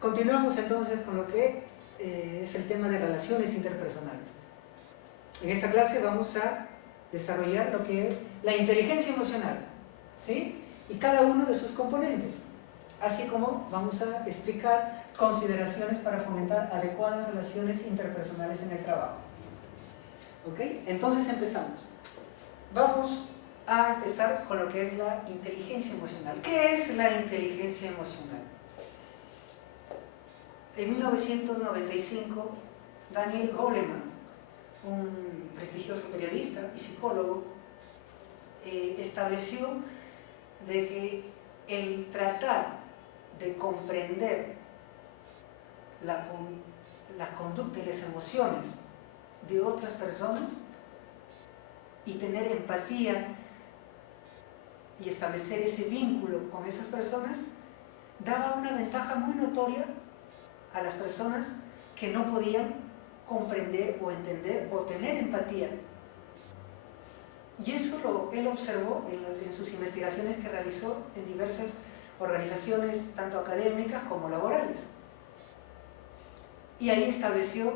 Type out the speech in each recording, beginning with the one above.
Continuamos entonces con lo que es el tema de relaciones interpersonales. En esta clase vamos a desarrollar lo que es la inteligencia emocional, ¿sí? Y cada uno de sus componentes, así como vamos a explicar consideraciones para fomentar adecuadas relaciones interpersonales en el trabajo. ¿Ok? Entonces empezamos. Vamos a empezar con lo que es la inteligencia emocional. ¿Qué es la inteligencia emocional? En 1995, Daniel Goleman, un prestigioso periodista y psicólogo, estableció de que el tratar de comprender la conducta y las emociones de otras personas y tener empatía y establecer ese vínculo con esas personas daba una ventaja muy notoria a las personas que no podían comprender o entender o tener empatía. Y eso él observó en sus investigaciones que realizó en diversas organizaciones, tanto académicas como laborales. Y ahí estableció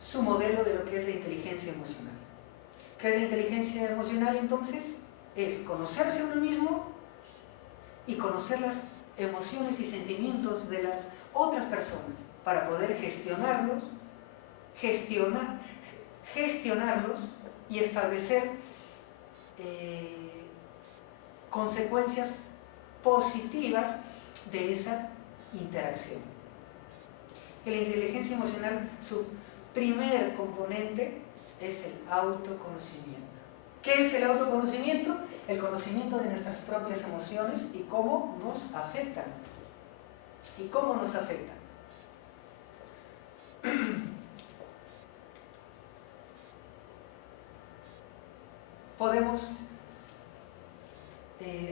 su modelo de lo que es la inteligencia emocional. ¿Qué es la inteligencia emocional entonces? Es conocerse a uno mismo y conocer las emociones y sentimientos de las otras personas para poder gestionarlos y establecer consecuencias positivas de esa interacción. En la inteligencia emocional, su primer componente es el autoconocimiento. ¿Qué es el autoconocimiento? El conocimiento de nuestras propias emociones y cómo nos afectan. ¿Y cómo nos afectan? Podemos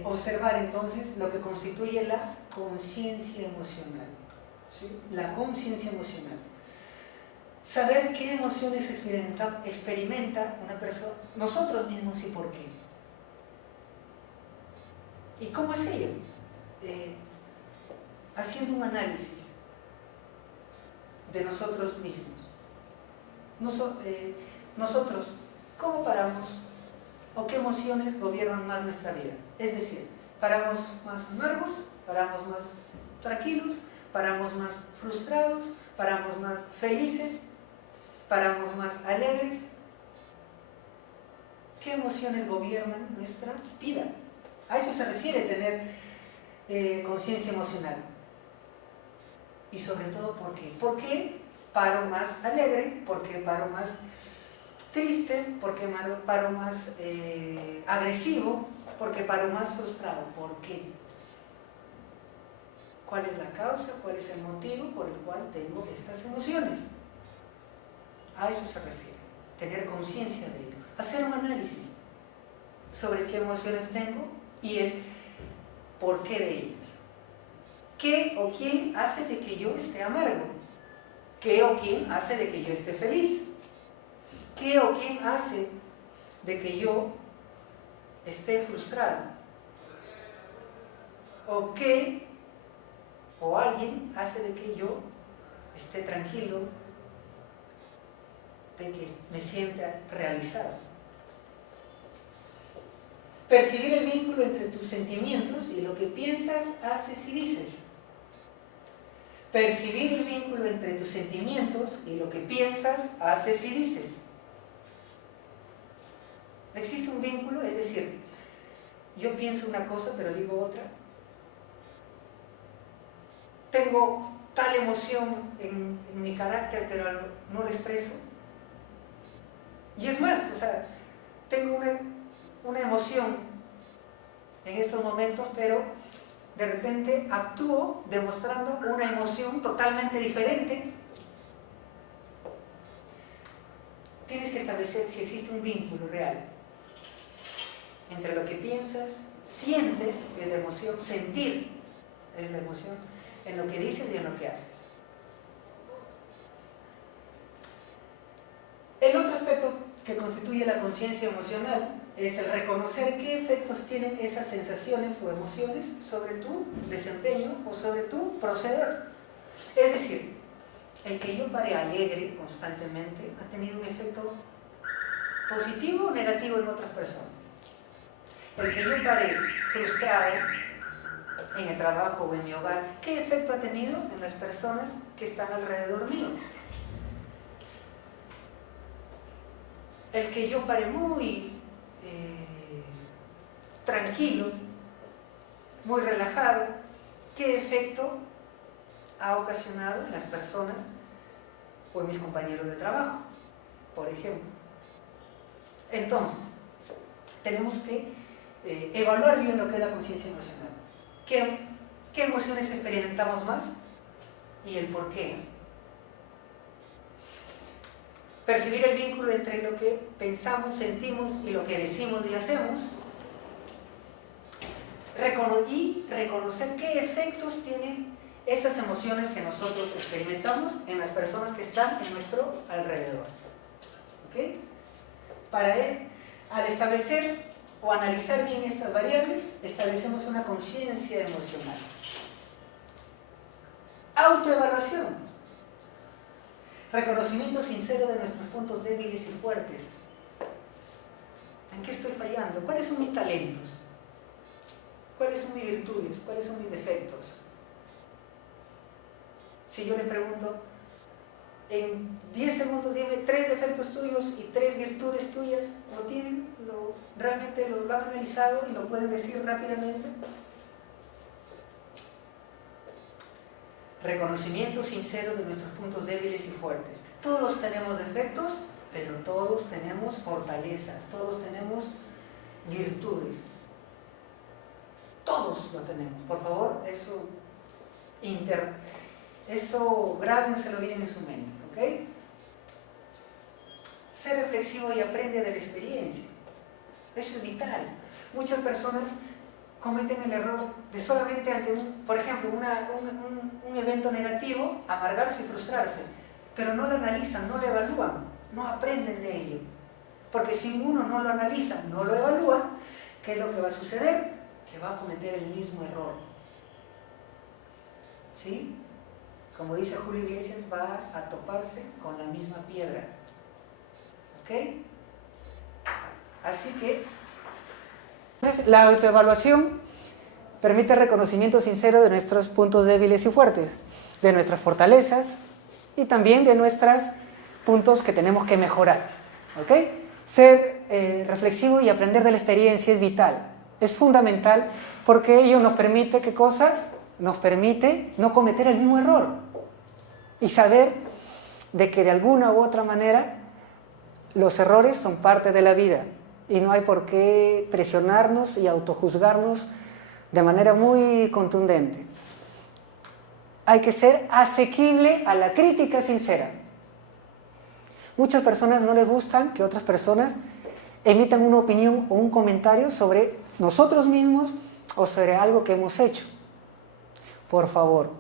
observar entonces lo que constituye la conciencia emocional. ¿Sí? La conciencia emocional. Saber qué emociones experimenta una persona, nosotros mismos y por qué. ¿Y cómo es ello? Haciendo un análisis de nosotros mismos. Nosotros, ¿cómo paramos o qué emociones gobiernan más nuestra vida? Es decir, ¿paramos más amargos? ¿Paramos más tranquilos? ¿Paramos más frustrados? ¿Paramos más felices? ¿Paramos más alegres? ¿Qué emociones gobiernan nuestra vida? A eso se refiere tener conciencia emocional. Y sobre todo, ¿por qué? ¿Por qué paro más alegre? ¿Por qué paro más triste? ¿Por qué paro más agresivo? ¿Por qué paro más frustrado? ¿Por qué? ¿Cuál es la causa? ¿Cuál es el motivo por el cual tengo estas emociones? A eso se refiere, tener conciencia de ello, hacer un análisis sobre qué emociones tengo y el por qué de ellas. ¿Qué o quién hace de que yo esté amargo? ¿Qué o quién hace de que yo esté feliz? ¿Qué o quién hace de que yo esté frustrado? ¿O qué o alguien hace de que yo esté tranquilo, de que me sienta realizado? Percibir el vínculo entre tus sentimientos y lo que piensas, haces y dices. Percibir el vínculo entre tus sentimientos y lo que piensas, haces y dices. ¿Existe un vínculo? Es decir, yo pienso una cosa pero digo otra. Tengo tal emoción en mi carácter pero no lo expreso. Y es más, o sea, tengo una emoción en estos momentos, pero de repente actúo demostrando una emoción totalmente diferente. Tienes que establecer si existe un vínculo real entre lo que piensas, sientes, es la emoción, sentir es la emoción, en lo que dices y en lo que haces. El otro aspecto que constituye la conciencia emocional es el reconocer qué efectos tienen esas sensaciones o emociones sobre tu desempeño o sobre tu proceder. Es decir, el que yo pare alegre constantemente ha tenido un efecto positivo o negativo en otras personas. El que yo pare frustrado en el trabajo o en mi hogar, ¿qué efecto ha tenido en las personas que están alrededor mío? El que yo pare muy tranquilo, muy relajado, ¿qué efecto ha ocasionado en las personas o en mis compañeros de trabajo, por ejemplo? Entonces, tenemos que evaluar bien lo que es la conciencia emocional. ¿Qué emociones experimentamos más? Y el por qué. Percibir el vínculo entre lo que pensamos, sentimos y lo que decimos y hacemos. Y reconocer qué efectos tienen esas emociones que nosotros experimentamos en las personas que están en nuestro alrededor. ¿Ok? Al establecer o analizar bien estas variables, establecemos una conciencia emocional. Autoevaluación. Reconocimiento sincero de nuestros puntos débiles y fuertes. ¿En qué estoy fallando? ¿Cuáles son mis talentos? ¿Cuáles son mis virtudes? ¿Cuáles son mis defectos? Si yo le pregunto, en 10 segundos dime 3 defectos tuyos y 3 virtudes tuyas, ¿lo tienen? ¿Realmente lo han analizado y lo pueden decir rápidamente? Reconocimiento sincero de nuestros puntos débiles y fuertes. Todos tenemos defectos, pero todos tenemos fortalezas, todos tenemos virtudes. Todos lo tenemos. Por favor, eso grábenselo bien en su mente, ¿ok? Ser reflexivo y aprende de la experiencia. Eso es vital. Muchas personas cometen el error de solamente ante por ejemplo, un evento negativo, amargarse y frustrarse, pero no lo analizan, no lo evalúan, no aprenden de ello. Porque si uno no lo analiza, no lo evalúa, ¿qué es lo que va a suceder? Que va a cometer el mismo error. ¿Sí? Como dice Julio Iglesias, va a toparse con la misma piedra. ¿Ok? Así que la autoevaluación permite el reconocimiento sincero de nuestros puntos débiles y fuertes, de nuestras fortalezas y también de nuestros puntos que tenemos que mejorar. ¿Ok? Ser reflexivo y aprender de la experiencia es vital, es fundamental, porque ello nos permite, ¿qué cosa? Nos permite no cometer el mismo error y saber de que de alguna u otra manera los errores son parte de la vida y no hay por qué presionarnos y autojuzgarnos de manera muy contundente. Hay que ser asequible a la crítica sincera. Muchas personas no les gustan que otras personas emitan una opinión o un comentario sobre nosotros mismos o sobre algo que hemos hecho. Por favor,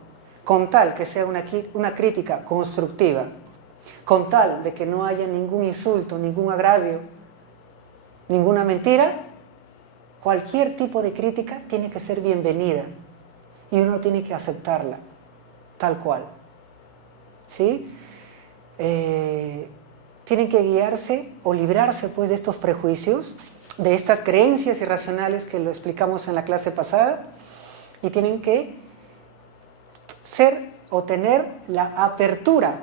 con tal que sea una crítica constructiva, con tal de que no haya ningún insulto, ningún agravio, ninguna mentira, cualquier tipo de crítica tiene que ser bienvenida y uno tiene que aceptarla, tal cual. ¿Sí? Tienen que guiarse o librarse pues de estos prejuicios, de estas creencias irracionales que lo explicamos en la clase pasada, y tienen que ser o tener la apertura,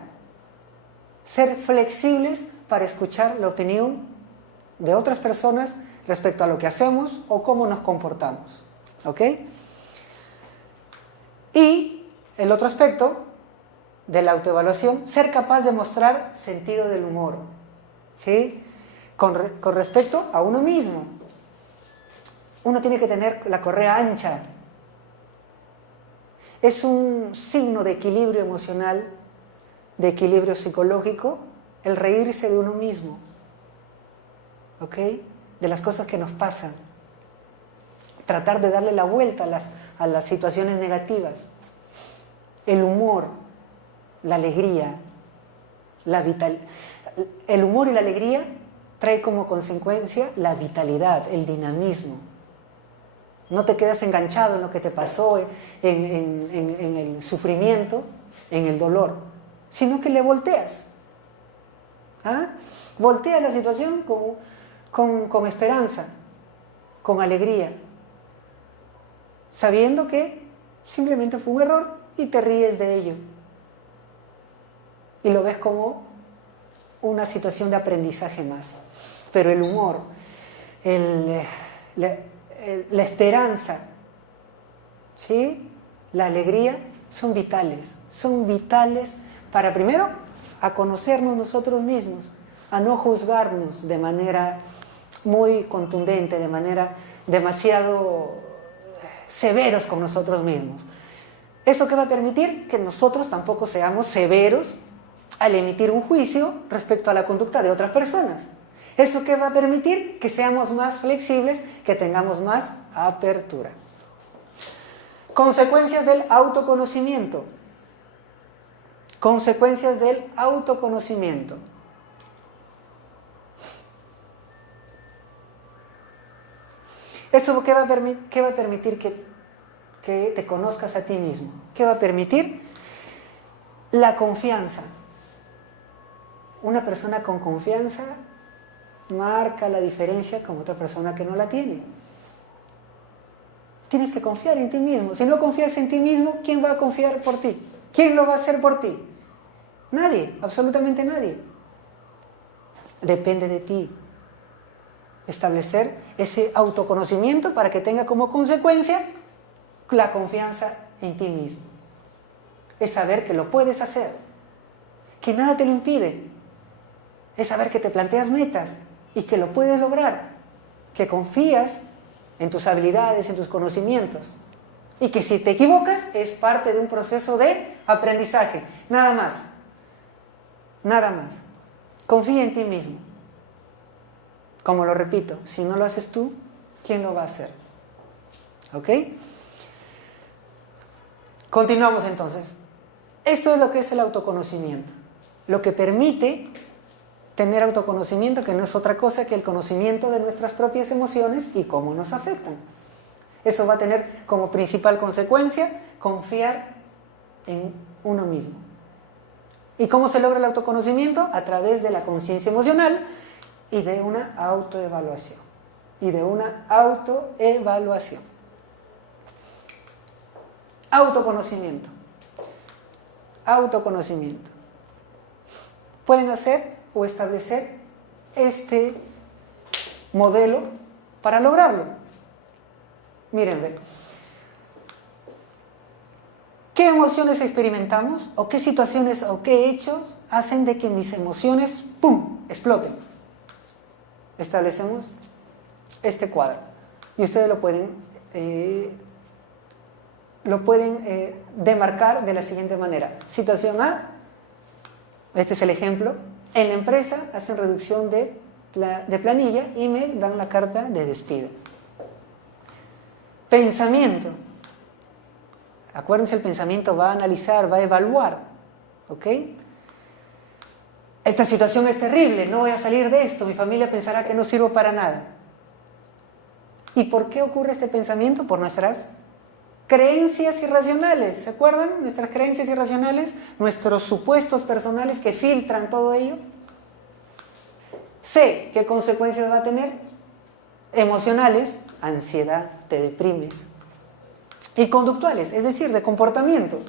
ser flexibles para escuchar la opinión de otras personas respecto a lo que hacemos o cómo nos comportamos. ¿Ok? Y el otro aspecto de la autoevaluación, ser capaz de mostrar sentido del humor, ¿sí? Con respecto a uno mismo. Uno tiene que tener la correa ancha. Es un signo de equilibrio emocional, de equilibrio psicológico, el reírse de uno mismo, ¿ok? De las cosas que nos pasan. Tratar de darle la vuelta a las situaciones negativas. El humor, la alegría, el humor y la alegría trae como consecuencia la vitalidad, el dinamismo. No te quedas enganchado en lo que te pasó, en el sufrimiento, en el dolor, sino que le volteas. ¿Ah? Volteas la situación con esperanza, con alegría, sabiendo que simplemente fue un error y te ríes de ello. Y lo ves como una situación de aprendizaje más. Pero el humor, la esperanza, ¿sí?, la alegría son vitales para, primero, a conocernos nosotros mismos, a no juzgarnos de manera muy contundente, de manera demasiado severos con nosotros mismos. ¿Eso qué va a permitir? Que nosotros tampoco seamos severos al emitir un juicio respecto a la conducta de otras personas. ¿Eso qué va a permitir? Que seamos más flexibles, que tengamos más apertura. Consecuencias del autoconocimiento. Consecuencias del autoconocimiento. ¿Eso qué va a permitir que te conozcas a ti mismo? ¿Qué va a permitir? La confianza. Una persona con confianza marca la diferencia con otra persona que no la tiene. Tienes que confiar en ti mismo. Si no confías en ti mismo, ¿quién va a confiar por ti? ¿Quién lo va a hacer por ti? Nadie, absolutamente nadie. Depende de ti establecer ese autoconocimiento para que tenga como consecuencia la confianza en ti mismo. Es saber que lo puedes hacer, que nada te lo impide. Es saber que te planteas metas y que lo puedes lograr, que confías en tus habilidades, en tus conocimientos, y que si te equivocas es parte de un proceso de aprendizaje. Nada más. Nada más. Confía en ti mismo. Como lo repito, si no lo haces tú, ¿quién lo va a hacer? ¿Ok? Continuamos entonces. Esto es lo que es el autoconocimiento. Lo que permite tener autoconocimiento, que no es otra cosa que el conocimiento de nuestras propias emociones y cómo nos afectan. Eso va a tener como principal consecuencia confiar en uno mismo. ¿Y cómo se logra el autoconocimiento? A través de la conciencia emocional y de una autoevaluación. Autoconocimiento. Pueden hacer o establecer este modelo para lograrlo. Miren, ¿qué emociones experimentamos? ¿O qué situaciones o qué hechos hacen de que mis emociones, ¡pum!, exploten? Establecemos este cuadro. Y ustedes lo pueden demarcar de la siguiente manera. Situación A, este es el ejemplo. En la empresa hacen reducción de planilla y me dan la carta de despido. Pensamiento. Acuérdense, el pensamiento va a analizar, va a evaluar. ¿Ok? Esta situación es terrible, no voy a salir de esto, mi familia pensará que no sirvo para nada. ¿Y por qué ocurre este pensamiento? Por nuestras creencias irracionales. ¿Se acuerdan? Nuestras creencias irracionales, nuestros supuestos personales que filtran todo ello. C, ¿qué consecuencias va a tener? Emocionales, ansiedad, te deprimes. Y conductuales, es decir, de comportamiento.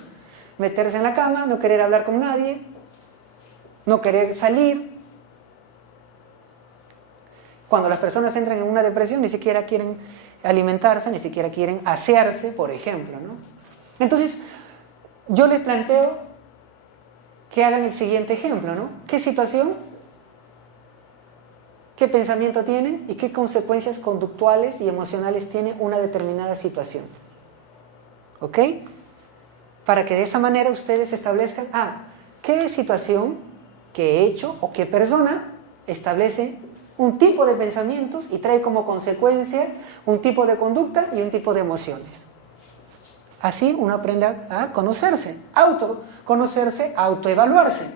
Meterse en la cama, no querer hablar con nadie, no querer salir. Cuando las personas entran en una depresión, ni siquiera quieren alimentarse, ni siquiera quieren asearse, por ejemplo, ¿no? Entonces, yo les planteo que hagan el siguiente ejemplo, ¿no? ¿Qué situación, qué pensamiento tienen y qué consecuencias conductuales y emocionales tiene una determinada situación? ¿Ok? Para que de esa manera ustedes establezcan, ¿qué situación, qué hecho o qué persona establece un tipo de pensamientos y trae como consecuencia un tipo de conducta y un tipo de emociones? Así uno aprende a conocerse, autoconocerse, autoevaluarse.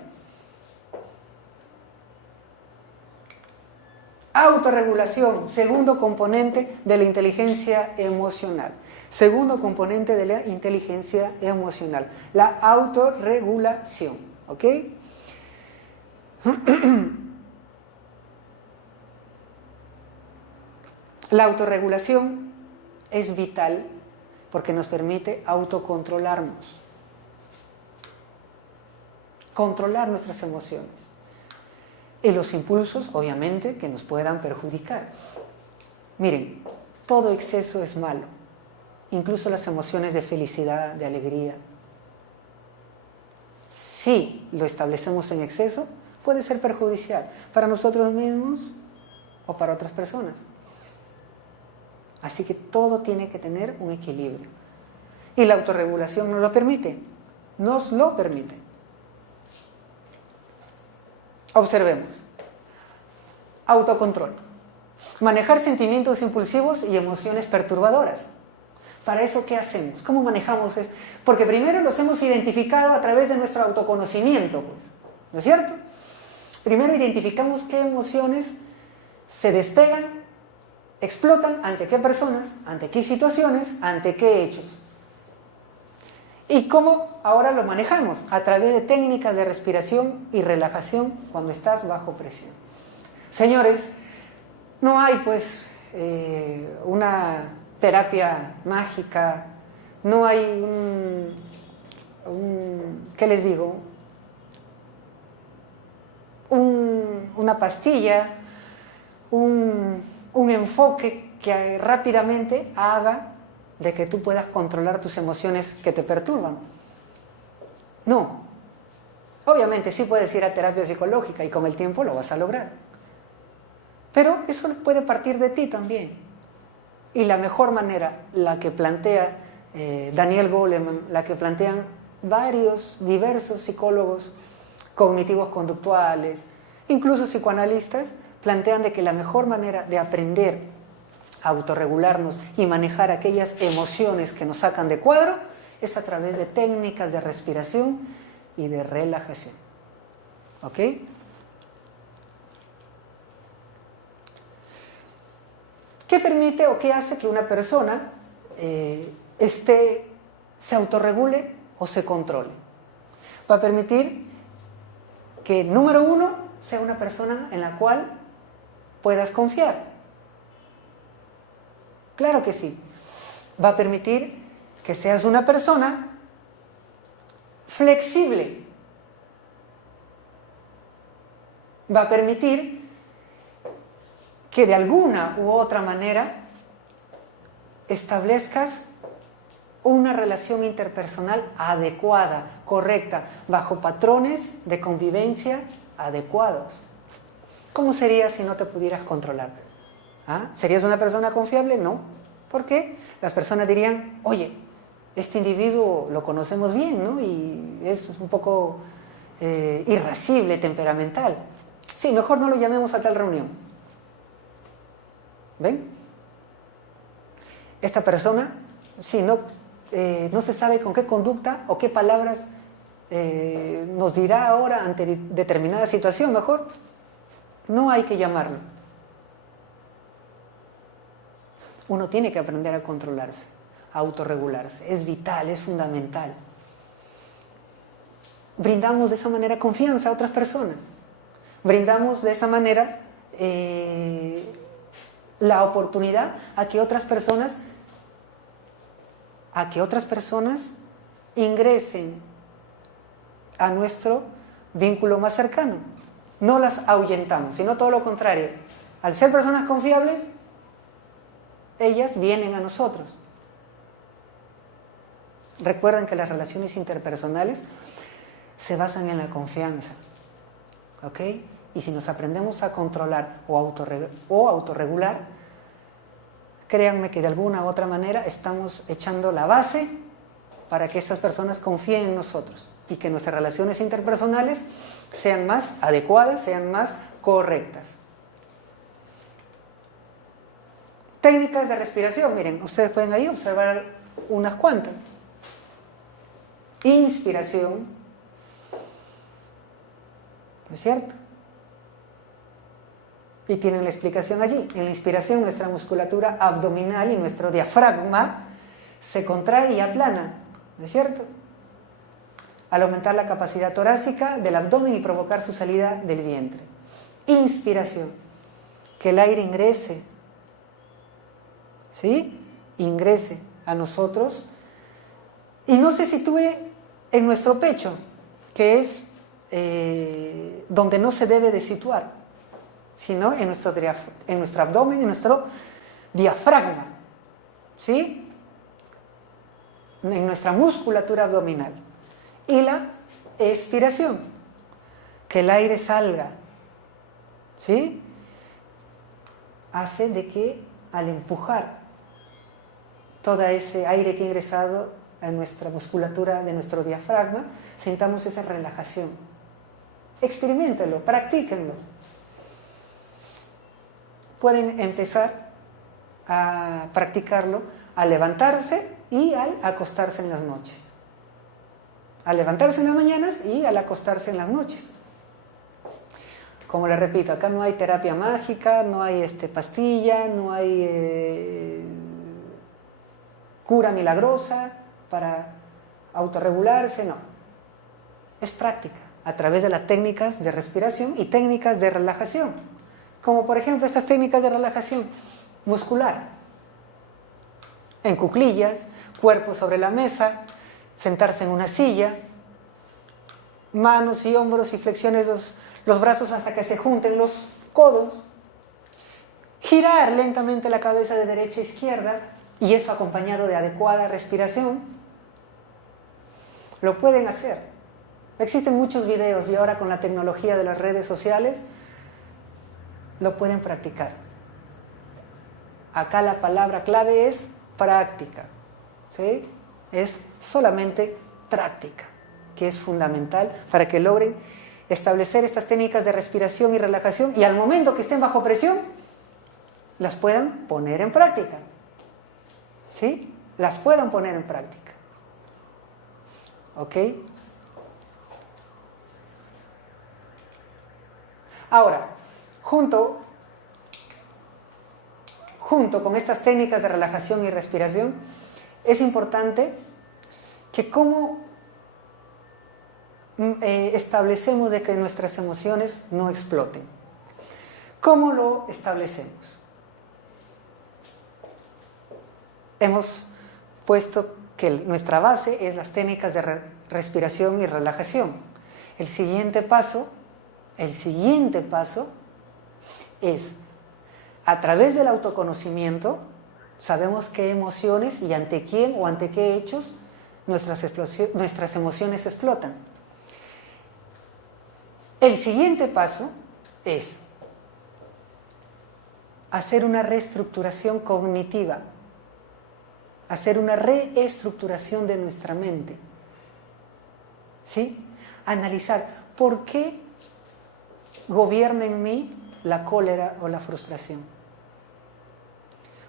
Autorregulación, segundo componente de la inteligencia emocional. Segundo componente de la inteligencia emocional, la autorregulación. ¿Ok? La autorregulación es vital porque nos permite autocontrolarnos, controlar nuestras emociones y los impulsos, obviamente, que nos puedan perjudicar. Miren, todo exceso es malo, incluso las emociones de felicidad, de alegría. Si lo establecemos en exceso, puede ser perjudicial para nosotros mismos o para otras personas. Así que todo tiene que tener un equilibrio. Y la autorregulación nos lo permite. Nos lo permite. Observemos. Autocontrol. Manejar sentimientos impulsivos y emociones perturbadoras. Para eso, ¿qué hacemos? ¿Cómo manejamos eso? Porque primero los hemos identificado a través de nuestro autoconocimiento, pues, ¿no es cierto? Primero identificamos qué emociones se despegan, explotan ante qué personas, ante qué situaciones, ante qué hechos. ¿Y cómo ahora lo manejamos? A través de técnicas de respiración y relajación cuando estás bajo presión. Señores, no hay pues una terapia mágica, no hay ¿qué les digo? Una pastilla, un enfoque que rápidamente haga de que tú puedas controlar tus emociones que te perturban. No. Obviamente sí puedes ir a terapia psicológica y con el tiempo lo vas a lograr. Pero eso puede partir de ti también. Y la mejor manera, la que plantea Daniel Goleman, la que plantean diversos psicólogos cognitivos conductuales, incluso psicoanalistas, plantean de que la mejor manera de aprender a autorregularnos y manejar aquellas emociones que nos sacan de cuadro es a través de técnicas de respiración y de relajación. ¿Ok? ¿Qué permite o qué hace que una persona se autorregule o se controle? Va a permitir que, número uno, sea una persona en la cual puedas confiar. Claro que sí. Va a permitir que seas una persona flexible. Va a permitir que de alguna u otra manera establezcas una relación interpersonal adecuada, correcta, bajo patrones de convivencia adecuados. ¿Cómo sería si no te pudieras controlar? ¿Ah? ¿Serías una persona confiable? No. ¿Por qué? Las personas dirían, oye, este individuo lo conocemos bien, ¿no? Y es un poco irascible, temperamental. Sí, mejor no lo llamemos a tal reunión. ¿Ven? Esta persona, sí, no se sabe con qué conducta o qué palabras nos dirá ahora ante determinada situación, mejor no hay que llamarlo. Uno tiene que aprender a controlarse, a autorregularse. Es vital, es fundamental. Brindamos de esa manera confianza a otras personas. Brindamos de esa manera la oportunidad a que otras personas ingresen a nuestro vínculo más cercano. No las ahuyentamos, sino todo lo contrario. Al ser personas confiables, ellas vienen a nosotros. Recuerden que las relaciones interpersonales se basan en la confianza. ¿Ok? Y si nos aprendemos a controlar o autorregular, créanme que de alguna u otra manera estamos echando la base para que estas personas confíen en nosotros y que nuestras relaciones interpersonales sean más adecuadas, sean más correctas. Técnicas de respiración, miren, ustedes pueden ahí observar unas cuantas. Inspiración, ¿no es cierto? Y tienen la explicación allí. En la inspiración, nuestra musculatura abdominal y nuestro diafragma se contrae y aplana, ¿no es cierto? Al aumentar la capacidad torácica del abdomen y provocar su salida del vientre. Inspiración, que el aire ingrese, ¿sí? Ingrese a nosotros y no se sitúe en nuestro pecho, que es donde no se debe de situar, sino en nuestro abdomen, en nuestro diafragma, ¿sí? En nuestra musculatura abdominal. Y la expiración, que el aire salga, ¿sí? Hace de que al empujar todo ese aire que ha ingresado en nuestra musculatura de nuestro diafragma, sintamos esa relajación. Experiméntenlo, practíquenlo. Pueden empezar a practicarlo al levantarse y al acostarse en las noches. Al levantarse en las mañanas y al acostarse en las noches. Como les repito, acá no hay terapia mágica, no hay pastilla, no hay cura milagrosa para autorregularse, no. Es práctica, a través de las técnicas de respiración y técnicas de relajación. Como por ejemplo estas técnicas de relajación muscular. En cuclillas, cuerpo sobre la mesa, sentarse en una silla, manos y hombros y flexiones los brazos hasta que se junten los codos, girar lentamente la cabeza de derecha a izquierda y eso acompañado de adecuada respiración. Lo pueden hacer. Existen muchos videos y ahora con la tecnología de las redes sociales lo pueden practicar. Acá la palabra clave es práctica, ¿sí? Es solamente práctica, que es fundamental para que logren establecer estas técnicas de respiración y relajación y al momento que estén bajo presión, las puedan poner en práctica. ¿Sí? Las puedan poner en práctica. ¿Ok? Ahora, junto con estas técnicas de relajación y respiración, es importante que cómo establecemos de que nuestras emociones no exploten. ¿Cómo lo establecemos? Hemos puesto que nuestra base es las técnicas de respiración y relajación. El siguiente paso es, a través del autoconocimiento, sabemos qué emociones y ante quién o ante qué hechos nuestras emociones explotan. El siguiente paso es hacer una reestructuración cognitiva, hacer una reestructuración de nuestra mente, ¿sí? Analizar por qué gobierna en mí la cólera o la frustración.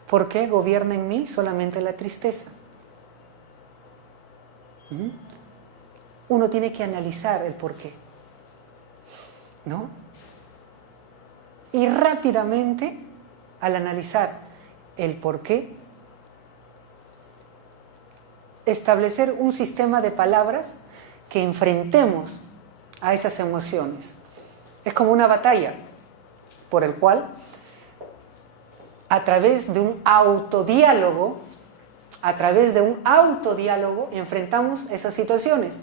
¿Por qué gobierna en mí solamente la tristeza? Uno tiene que analizar el por qué, ¿no? Y rápidamente, al analizar el por qué, establecer un sistema de palabras que enfrentemos a esas emociones. Es como una batalla por el cual, a través de un autodiálogo, enfrentamos esas situaciones.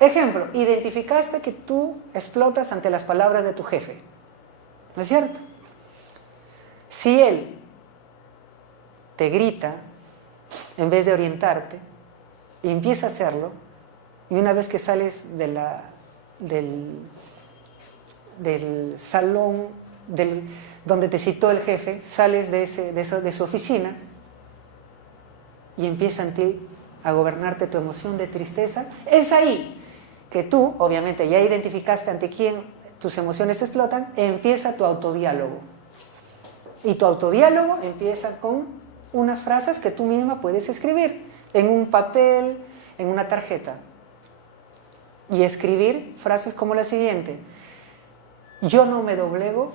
Ejemplo, identificaste que tú explotas ante las palabras de tu jefe, ¿no es cierto? Si él te grita, en vez de orientarte, y empieza a hacerlo, y una vez que sales del salón donde te citó el jefe, sales de su oficina, y empieza en ti a gobernarte tu emoción de tristeza, es ahí que tú, obviamente, ya identificaste ante quién tus emociones explotan, empieza tu autodiálogo. Y tu autodiálogo empieza con unas frases que tú misma puedes escribir en un papel, en una tarjeta. Y escribir frases como la siguiente: yo no me doblego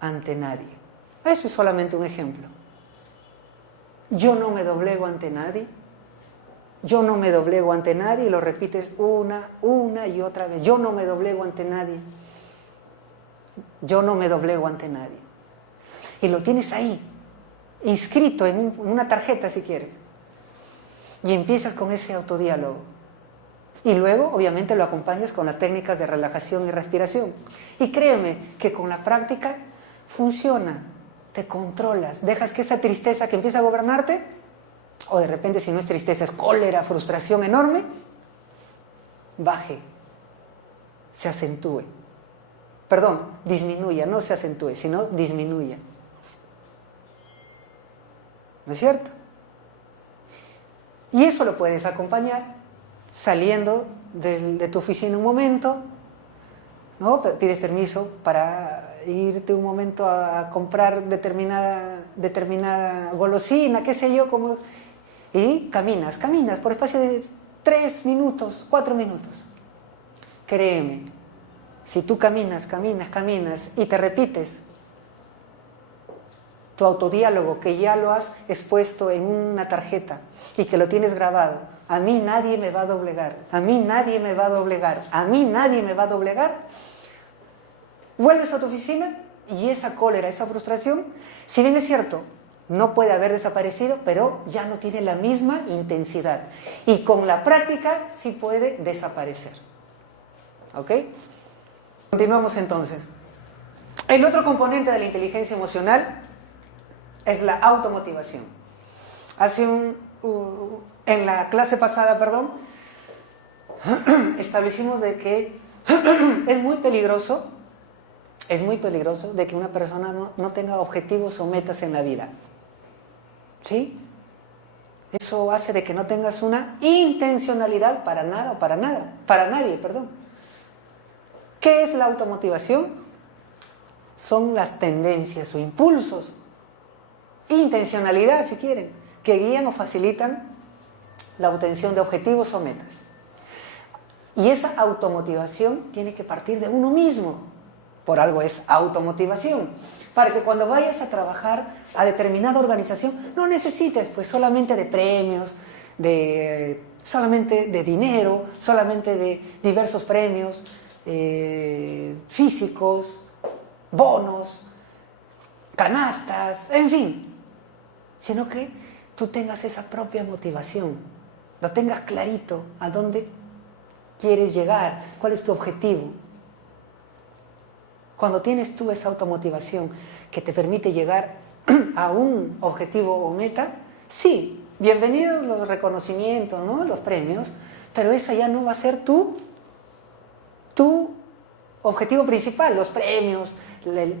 ante nadie. Esto es solamente un ejemplo. yo no me doblego ante nadie, yo no me doblego ante nadie, y lo repites una y otra vez, yo no me doblego ante nadie, yo no me doblego ante nadie. Y lo tienes ahí, inscrito en una tarjeta si quieres. Y empiezas con ese autodiálogo. Y luego, obviamente, lo acompañas con las técnicas de relajación y respiración. Y créeme que con la práctica funciona. Te controlas, dejas que esa tristeza que empieza a gobernarte, o de repente si no es tristeza, es cólera, frustración enorme, baje, se acentúe. Perdón, disminuya, no se acentúe, sino disminuya. ¿No es cierto? Y eso lo puedes acompañar saliendo de tu oficina un momento, ¿no? Pides permiso para irte un momento a comprar determinada golosina, qué sé yo, y caminas por espacio de 3 minutos, 4 minutos. Créeme, si tú caminas y te repites tu autodiálogo, que ya lo has expuesto en una tarjeta y que lo tienes grabado, a mí nadie me va a doblegar, a mí nadie me va a doblegar, a mí nadie me va a doblegar, vuelves a tu oficina y esa cólera, esa frustración, si bien es cierto, no puede haber desaparecido, pero ya no tiene la misma intensidad. Y con la práctica sí puede desaparecer. ¿Ok? Continuamos entonces. El otro componente de la inteligencia emocional es la automotivación. En la clase pasada, establecimos de que es muy peligroso de que una persona no tenga objetivos o metas en la vida. ¿Sí? Eso hace de que no tengas una intencionalidad para nadie. ¿Qué es la automotivación? Son las tendencias o impulsos, intencionalidad si quieren, que guían o facilitan la obtención de objetivos o metas. Y esa automotivación tiene que partir de uno mismo. Por algo es automotivación. Para que cuando vayas a trabajar a determinada organización no necesites pues solamente de premios, solamente de dinero, solamente de diversos premios físicos, bonos, canastas, en fin. Sino que tú tengas esa propia motivación, lo tengas clarito a dónde quieres llegar, cuál es tu objetivo. Cuando tienes tú esa automotivación que te permite llegar a un objetivo o meta, sí, bienvenidos los reconocimientos, ¿no? Los premios, pero esa ya no va a ser tu objetivo principal, los premios,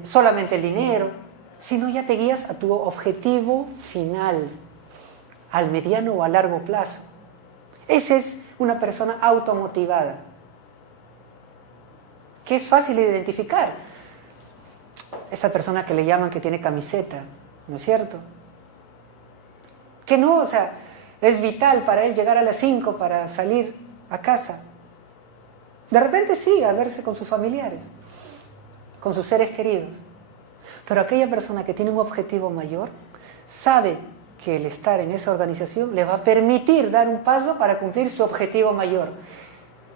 solamente el dinero, sino ya te guías a tu objetivo final, al mediano o a largo plazo. Esa es una persona automotivada, que es fácil de identificar. Esa persona que le llaman que tiene camiseta, ¿no es cierto? Que no, o sea, es vital para él llegar a las 5 para salir a casa. De repente sí, a verse con sus familiares, con sus seres queridos. Pero aquella persona que tiene un objetivo mayor, sabe que el estar en esa organización le va a permitir dar un paso para cumplir su objetivo mayor.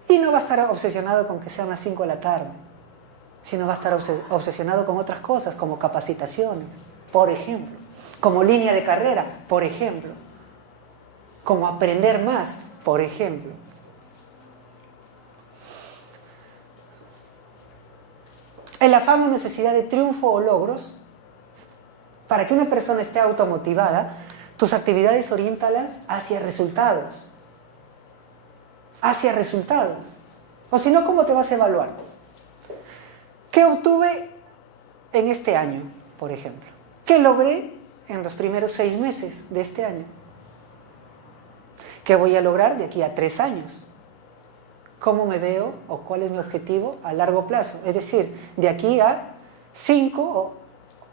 Y no va a estar obsesionado con que sean las 5 de la tarde, sino va a estar obsesionado con otras cosas, como capacitaciones, por ejemplo, como línea de carrera, por ejemplo, como aprender más, por ejemplo. El afán o necesidad de triunfo o logros, para que una persona esté automotivada, tus actividades oriéntalas hacia resultados. Hacia resultados. O si no, ¿cómo te vas a evaluar? ¿Qué obtuve en este año, por ejemplo? ¿Qué logré en los primeros 6 meses de este año? ¿Qué voy a lograr de aquí a 3 años? ¿Cómo me veo o cuál es mi objetivo a largo plazo? Es decir, de aquí a 5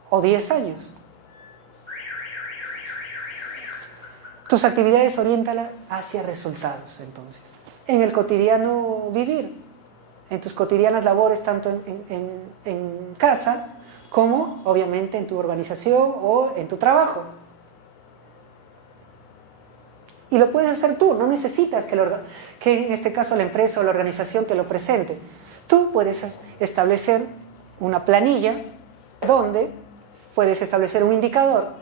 o 10 años. Tus actividades oriéntalas hacia resultados, entonces. En el cotidiano vivir, en tus cotidianas labores, tanto en casa como, obviamente, en tu organización o en tu trabajo. Y lo puedes hacer tú, no necesitas que en este caso la empresa o la organización te lo presente. Tú puedes establecer una planilla donde puedes establecer un indicador.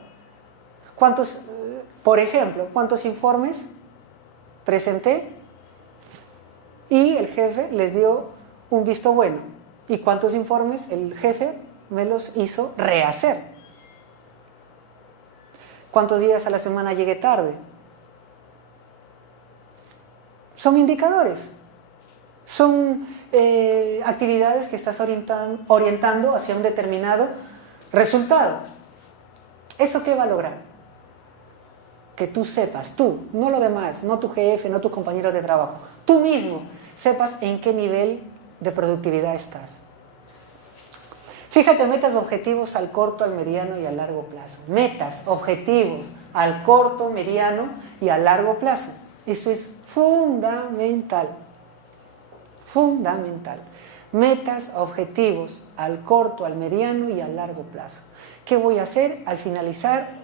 Por ejemplo, ¿cuántos informes presenté? Y el jefe les dio un visto bueno. ¿Y cuántos informes el jefe me los hizo rehacer? ¿Cuántos días a la semana llegué tarde? Son indicadores. Son actividades que estás orientando hacia un determinado resultado. ¿Eso qué va a lograr? Que tú sepas, tú, no lo demás, no tu jefe, no tus compañeros de trabajo, tú mismo sepas en qué nivel de productividad estás. Fíjate, metas, objetivos al corto, al mediano y a largo plazo. Metas, objetivos al corto, mediano y a largo plazo. Eso es fundamental. Fundamental. Metas, objetivos al corto, al mediano y a largo plazo. ¿Qué voy a hacer al finalizar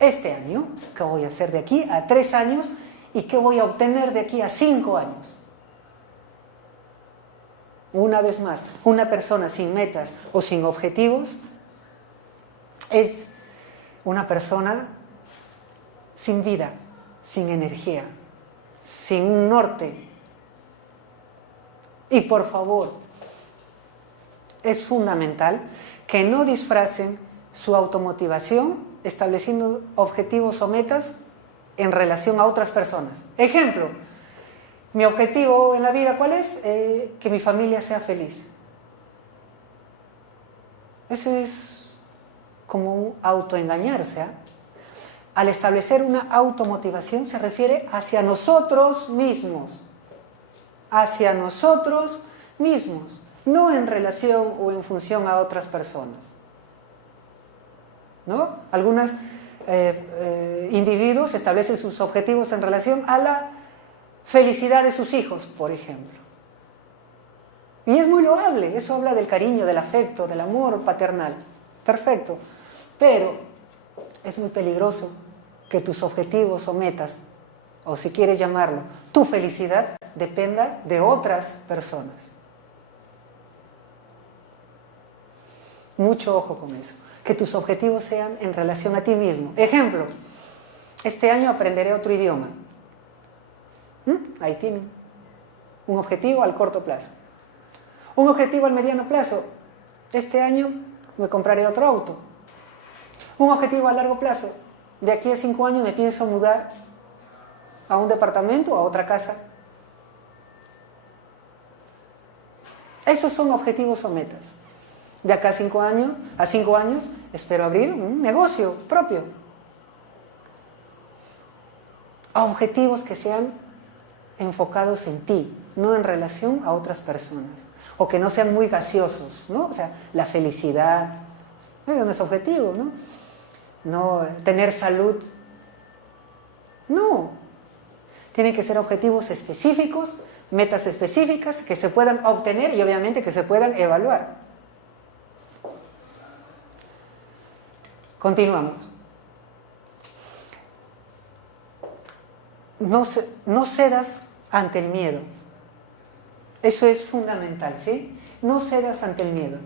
este año? ¿Qué voy a hacer de aquí a 3 años? ¿Y qué voy a obtener de aquí a 5 años? Una vez más, una persona sin metas o sin objetivos es una persona sin vida, sin energía, sin un norte. Y por favor, es fundamental que no disfracen su automotivación estableciendo objetivos o metas en relación a otras personas. Ejemplo, mi objetivo en la vida, ¿cuál es? Que mi familia sea feliz. Eso es como un autoengañarse, ¿eh? Al establecer una automotivación se refiere hacia nosotros mismos. Hacia nosotros mismos, no en relación o en función a otras personas. ¿No? Algunos individuos establecen sus objetivos en relación a la felicidad de sus hijos, por ejemplo. Y es muy loable, eso habla del cariño, del afecto, del amor paternal. Perfecto. Pero es muy peligroso que tus objetivos o metas, o si quieres llamarlo, tu felicidad, dependa de otras personas. Mucho ojo con eso. Que tus objetivos sean en relación a ti mismo. Ejemplo, este año aprenderé otro idioma. Ahí tienen. Un objetivo al corto plazo. Un objetivo al mediano plazo. Este año me compraré otro auto. Un objetivo a largo plazo. De aquí a 5 años me pienso mudar a un departamento o a otra casa. Esos son objetivos o metas. De acá a 5 años, espero abrir un negocio propio. Objetivos que sean enfocados en ti, no en relación a otras personas. O que no sean muy gaseosos, ¿no? O sea, la felicidad, eso no es objetivo, ¿no? No, tener salud. No. Tienen que ser objetivos específicos, metas específicas que se puedan obtener y obviamente que se puedan evaluar. Continuamos. No cedas ante el miedo. Eso es fundamental, ¿sí? No cedas ante el miedo.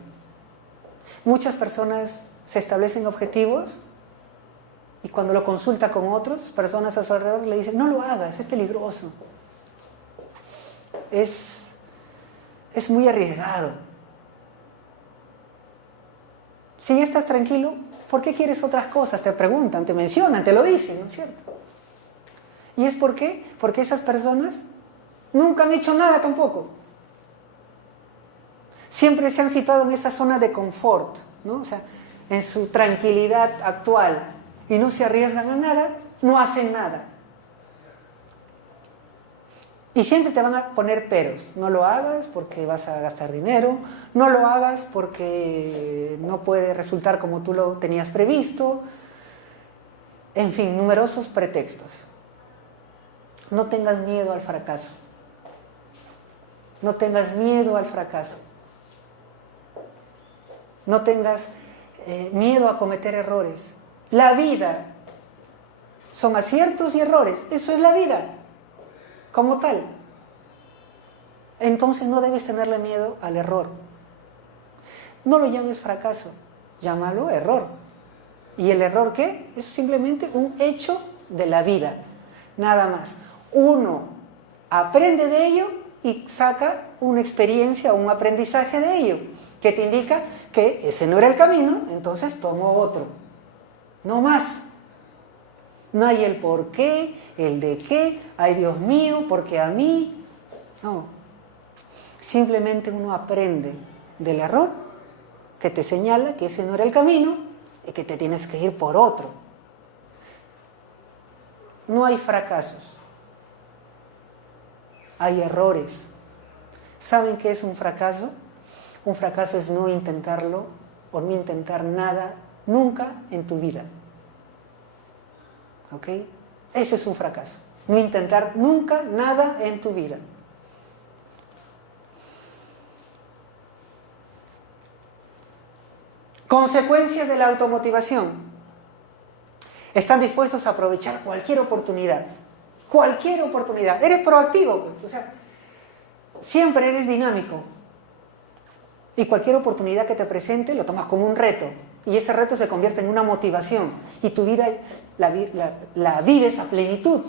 Muchas personas se establecen objetivos y cuando lo consulta con otras personas a su alrededor le dicen, no lo hagas, es peligroso. Es muy arriesgado. Si ya estás tranquilo, ¿por qué quieres otras cosas? Te preguntan, te mencionan, te lo dicen, ¿no es cierto? ¿Y es por qué? Porque esas personas nunca han hecho nada tampoco. Siempre se han situado en esa zona de confort, ¿no? O sea, en su tranquilidad actual y no se arriesgan a nada, no hacen nada. Y siempre te van a poner peros. No lo hagas porque vas a gastar dinero, no lo hagas porque no puede resultar como tú lo tenías previsto. En fin, numerosos pretextos. No tengas miedo al fracaso. No tengas miedo al fracaso. No tengas miedo a cometer errores. La vida son aciertos y errores. Eso es la vida, como tal. Entonces no debes tenerle miedo al error. No lo llames fracaso, llámalo error. ¿Y el error qué? Es simplemente un hecho de la vida, nada más. Uno aprende de ello y saca una experiencia, un aprendizaje de ello, que te indica que ese no era el camino, entonces tomo otro. No más. No hay el por qué, el de qué, ay Dios mío, porque a mí. No. Simplemente uno aprende del error que te señala que ese no era el camino y que te tienes que ir por otro. No hay fracasos. Hay errores. ¿Saben qué es un fracaso? Un fracaso es no intentarlo o no intentar nada nunca en tu vida. ¿Ok? Eso es un fracaso. No intentar nunca nada en tu vida. Consecuencias de la automotivación. Están dispuestos a aprovechar cualquier oportunidad. Cualquier oportunidad. Eres proactivo. O sea, siempre eres dinámico. Y cualquier oportunidad que te presente lo tomas como un reto. Y ese reto se convierte en una motivación. Y tu vida la vives a plenitud.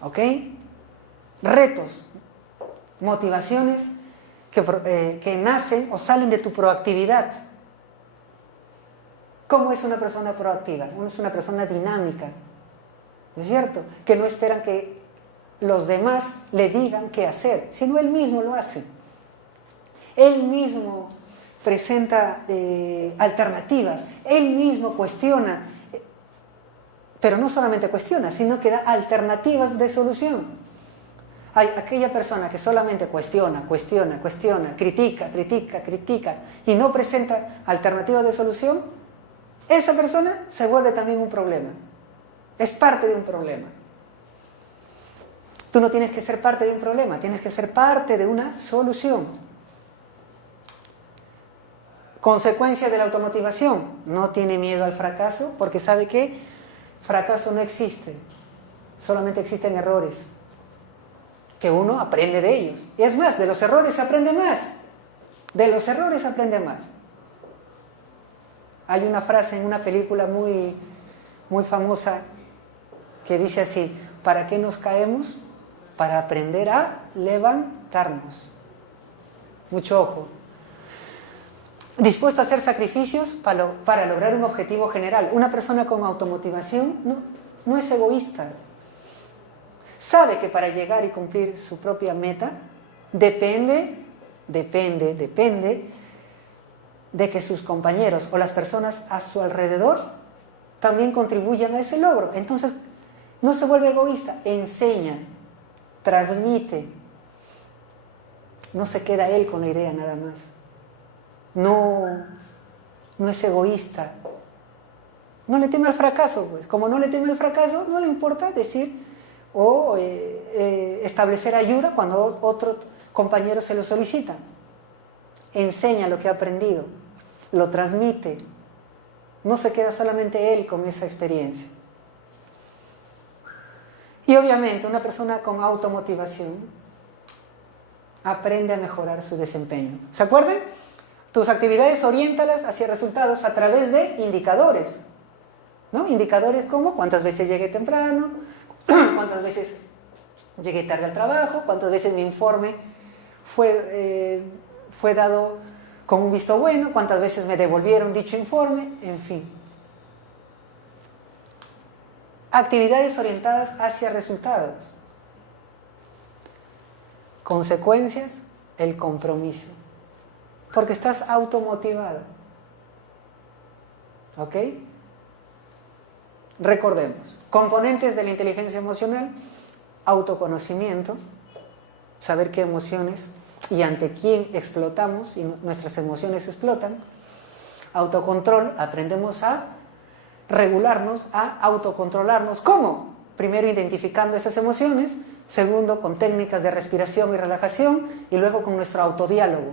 ¿Ok? Retos. Motivaciones que nacen o salen de tu proactividad. ¿Cómo es una persona proactiva? Uno es una persona dinámica, ¿no es cierto? Que no esperan que los demás le digan qué hacer, sino él mismo lo hace. Él mismo presenta alternativas, él mismo cuestiona, pero no solamente cuestiona, sino que da alternativas de solución. Hay aquella persona que solamente cuestiona, critica y no presenta alternativas de solución. Esa persona se vuelve también un problema. Es parte de un problema. Tú no tienes que ser parte de un problema, tienes que ser parte de una solución. Consecuencia de la automotivación. No tiene miedo al fracaso porque sabe que fracaso no existe. Solamente existen errores. Que uno aprende de ellos. Y es más, de los errores se aprende más. De los errores se aprende más. Hay una frase en una película muy, muy famosa que dice así: ¿para qué nos caemos? Para aprender a levantarnos. Mucho ojo. Dispuesto a hacer sacrificios para lograr un objetivo general. Una persona con automotivación no es egoísta. Sabe que para llegar y cumplir su propia meta depende de que sus compañeros o las personas a su alrededor también contribuyan a ese logro. Entonces, no se vuelve egoísta, enseña, transmite. No se queda él con la idea nada más. No es egoísta. No le teme al fracaso, pues. Como no le teme al fracaso, no le importa decir o establecer ayuda cuando otro compañero se lo solicita. Enseña lo que ha aprendido, lo transmite. No se queda solamente él con esa experiencia. Y obviamente una persona con automotivación aprende a mejorar su desempeño. ¿Se acuerdan? Tus actividades oriéntalas hacia resultados a través de indicadores, ¿no? Indicadores como cuántas veces llegué temprano, cuántas veces llegué tarde al trabajo, cuántas veces mi informe fue dado con un visto bueno, cuántas veces me devolvieron dicho informe, en fin. Actividades orientadas hacia resultados. Consecuencias, el compromiso. Porque estás automotivado. ¿Ok? Recordemos. Componentes de la inteligencia emocional: autoconocimiento, saber qué emociones y ante quién explotamos y nuestras emociones explotan. Autocontrol, aprendemos a regularnos, a autocontrolarnos. ¿Cómo? Primero identificando esas emociones, segundo con técnicas de respiración y relajación y luego con nuestro autodiálogo,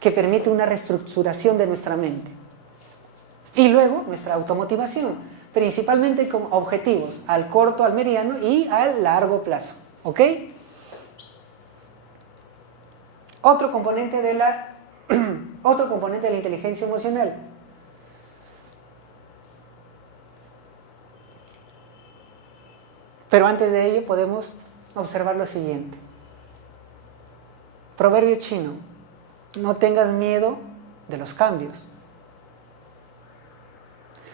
que permite una reestructuración de nuestra mente. Y luego nuestra automotivación, principalmente con objetivos al corto, al mediano y al largo plazo. ¿Ok? Otro componente de la inteligencia emocional. Pero antes de ello podemos observar lo siguiente. Proverbio chino: no tengas miedo de los cambios.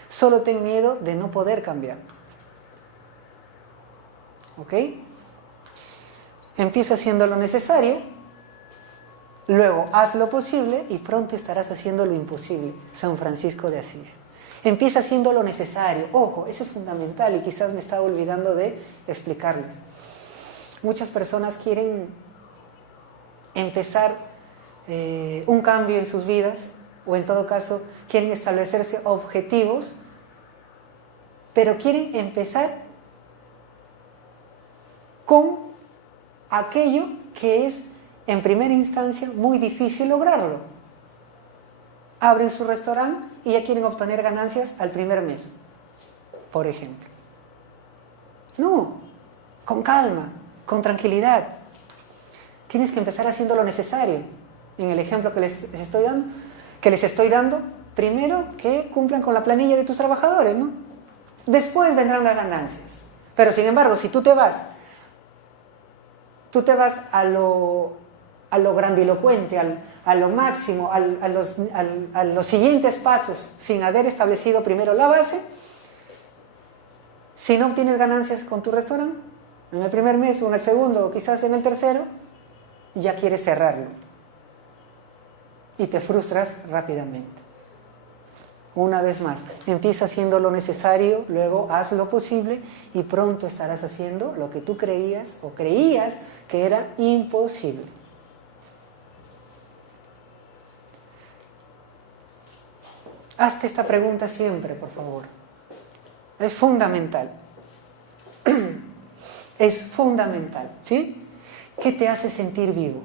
Solo ten miedo de no poder cambiar. ¿Ok? Empieza haciendo lo necesario, luego haz lo posible y pronto estarás haciendo lo imposible. San Francisco de Asís. Empieza haciendo lo necesario. Ojo, eso es fundamental y quizás me estaba olvidando de explicarles. Muchas personas quieren empezar un cambio en sus vidas, o en todo caso quieren establecerse objetivos, pero quieren empezar con aquello que es en primera instancia muy difícil lograrlo. Abren su restaurante y ya quieren obtener ganancias al primer mes, por ejemplo. No, con calma, con tranquilidad. Tienes que empezar haciendo lo necesario. En el ejemplo que les estoy dando, primero que cumplan con la planilla de tus trabajadores, ¿no? Después vendrán las ganancias. Pero sin embargo, si tú te vas a lo grandilocuente, a lo máximo, a los siguientes pasos, sin haber establecido primero la base, si no obtienes ganancias con tu restaurante, en el primer mes o en el segundo o quizás en el tercero, ya quieres cerrarlo y te frustras rápidamente. Una vez más, empieza haciendo lo necesario, luego haz lo posible y pronto estarás haciendo lo que tú creías que era imposible. Hazte esta pregunta siempre, por favor. Es fundamental. Es fundamental, ¿sí? ¿Qué te hace sentir vivo?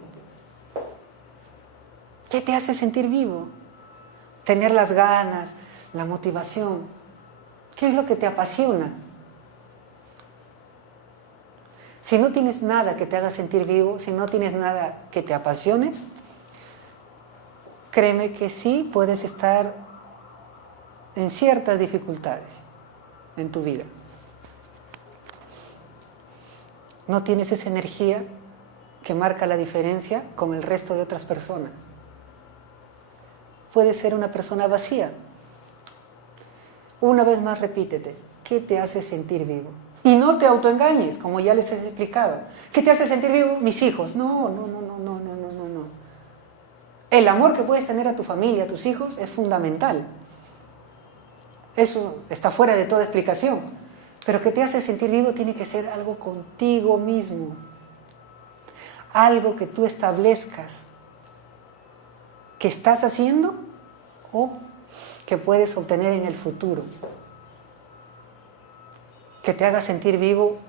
¿Qué te hace sentir vivo? Tener las ganas, la motivación. ¿Qué es lo que te apasiona? Si no tienes nada que te haga sentir vivo, si no tienes nada que te apasione, créeme que sí puedes estar en ciertas dificultades en tu vida. No tienes esa energía que marca la diferencia con el resto de otras personas. Puedes ser una persona vacía. Una vez más repítete, ¿qué te hace sentir vivo? Y no te autoengañes, como ya les he explicado. ¿Qué te hace sentir vivo? Mis hijos. No. El amor que puedes tener a tu familia, a tus hijos, es fundamental. Eso está fuera de toda explicación. Pero que te hace sentir vivo tiene que ser algo contigo mismo. Algo que tú establezcas que estás haciendo o que puedes obtener en el futuro. Que te haga sentir vivo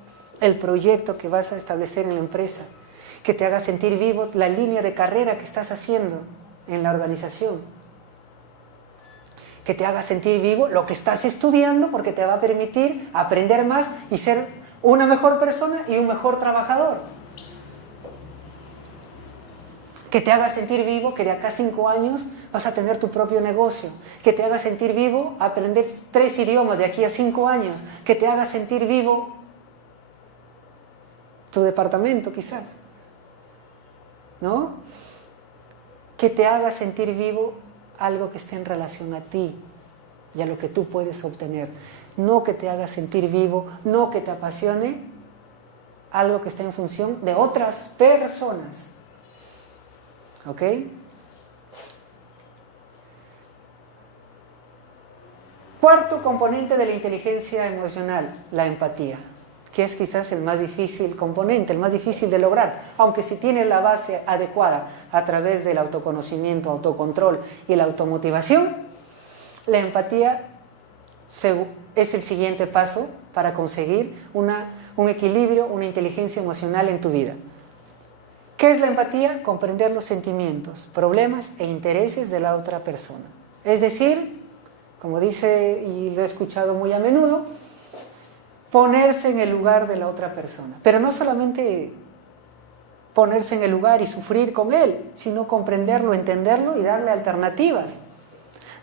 el proyecto que vas a establecer en la empresa. Que te haga sentir vivo la línea de carrera que estás haciendo en la organización. Que te haga sentir vivo lo que estás estudiando, porque te va a permitir aprender más y ser una mejor persona y un mejor trabajador. Que te haga sentir vivo que de acá a 5 años vas a tener tu propio negocio. Que te haga sentir vivo aprender 3 idiomas de aquí a 5 años. Que te haga sentir vivo tu departamento quizás, ¿no? Que te haga sentir vivo algo que esté en relación a ti y a lo que tú puedes obtener. No que te haga sentir vivo, no que te apasione algo que esté en función de otras personas. ¿Ok? Cuarto componente de la inteligencia emocional, la empatía, que es quizás el más difícil componente, el más difícil de lograr, aunque si tienes la base adecuada a través del autoconocimiento, autocontrol y la automotivación, la empatía es el siguiente paso para conseguir un equilibrio, una inteligencia emocional en tu vida. ¿Qué es la empatía? Comprender los sentimientos, problemas e intereses de la otra persona. Es decir, como dice y lo he escuchado muy a menudo, ponerse en el lugar de la otra persona. Pero no solamente ponerse en el lugar y sufrir con él, sino comprenderlo, entenderlo y darle alternativas,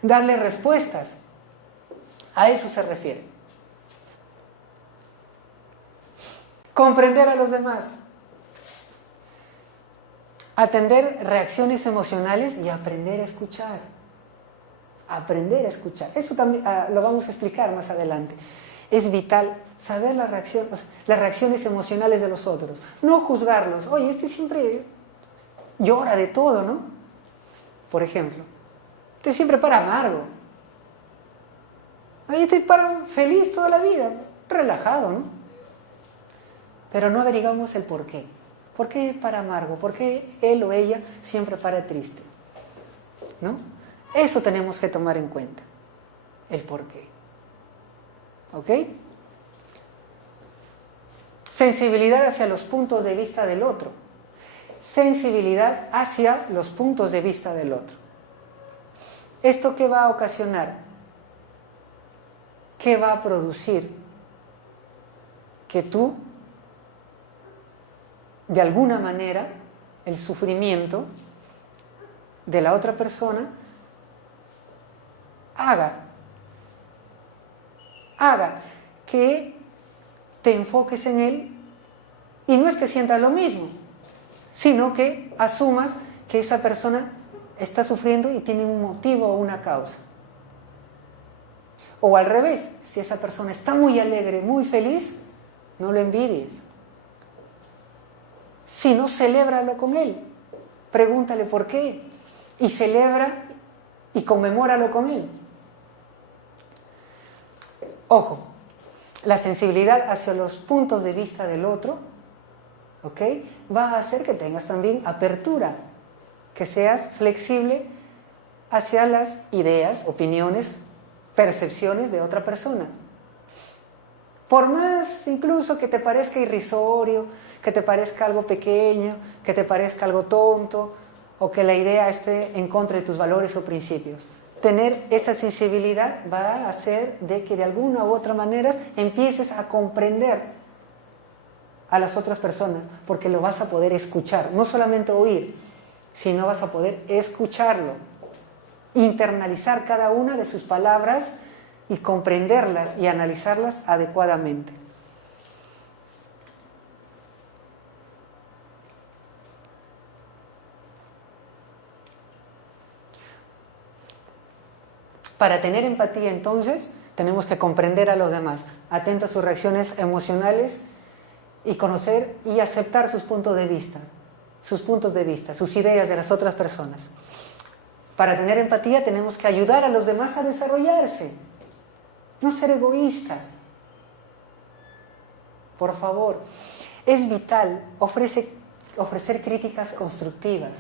darle respuestas. A eso se refiere. Comprender a los demás, atender reacciones emocionales y aprender a escuchar. Aprender a escuchar. Eso también lo vamos a explicar más adelante. Es vital saber las reacciones emocionales de los otros. No juzgarlos. Oye, este siempre llora de todo, ¿no? Por ejemplo. Este siempre para amargo. Oye, este para feliz toda la vida. Relajado, ¿no? Pero no averiguamos el por qué. ¿Por qué para amargo? ¿Por qué él o ella siempre para triste? ¿No? Eso tenemos que tomar en cuenta. El por qué. ¿Ok? Sensibilidad hacia los puntos de vista del otro. Sensibilidad hacia los puntos de vista del otro. ¿Esto qué va a ocasionar? ¿Qué va a producir? Que tú, de alguna manera, el sufrimiento de la otra persona haga que te enfoques en él, y no es que sientas lo mismo, sino que asumas que esa persona está sufriendo y tiene un motivo o una causa. O al revés, si esa persona está muy alegre, muy feliz, no lo envidies. Si no, celébralo con él. Pregúntale por qué. Y celebra y conmemóralo con él. Ojo, la sensibilidad hacia los puntos de vista del otro, ¿ok?, va a hacer que tengas también apertura, que seas flexible hacia las ideas, opiniones, percepciones de otra persona. Por más incluso que te parezca irrisorio, que te parezca algo pequeño, que te parezca algo tonto, o que la idea esté en contra de tus valores o principios. Tener esa sensibilidad va a hacer de que de alguna u otra manera empieces a comprender a las otras personas, porque lo vas a poder escuchar, no solamente oír, sino vas a poder escucharlo, internalizar cada una de sus palabras y comprenderlas y analizarlas adecuadamente. Para tener empatía, entonces, tenemos que comprender a los demás, atento a sus reacciones emocionales y conocer y aceptar sus puntos de vista, sus ideas de las otras personas. Para tener empatía tenemos que ayudar a los demás a desarrollarse, no ser egoísta. Por favor, es vital ofrecer críticas constructivas.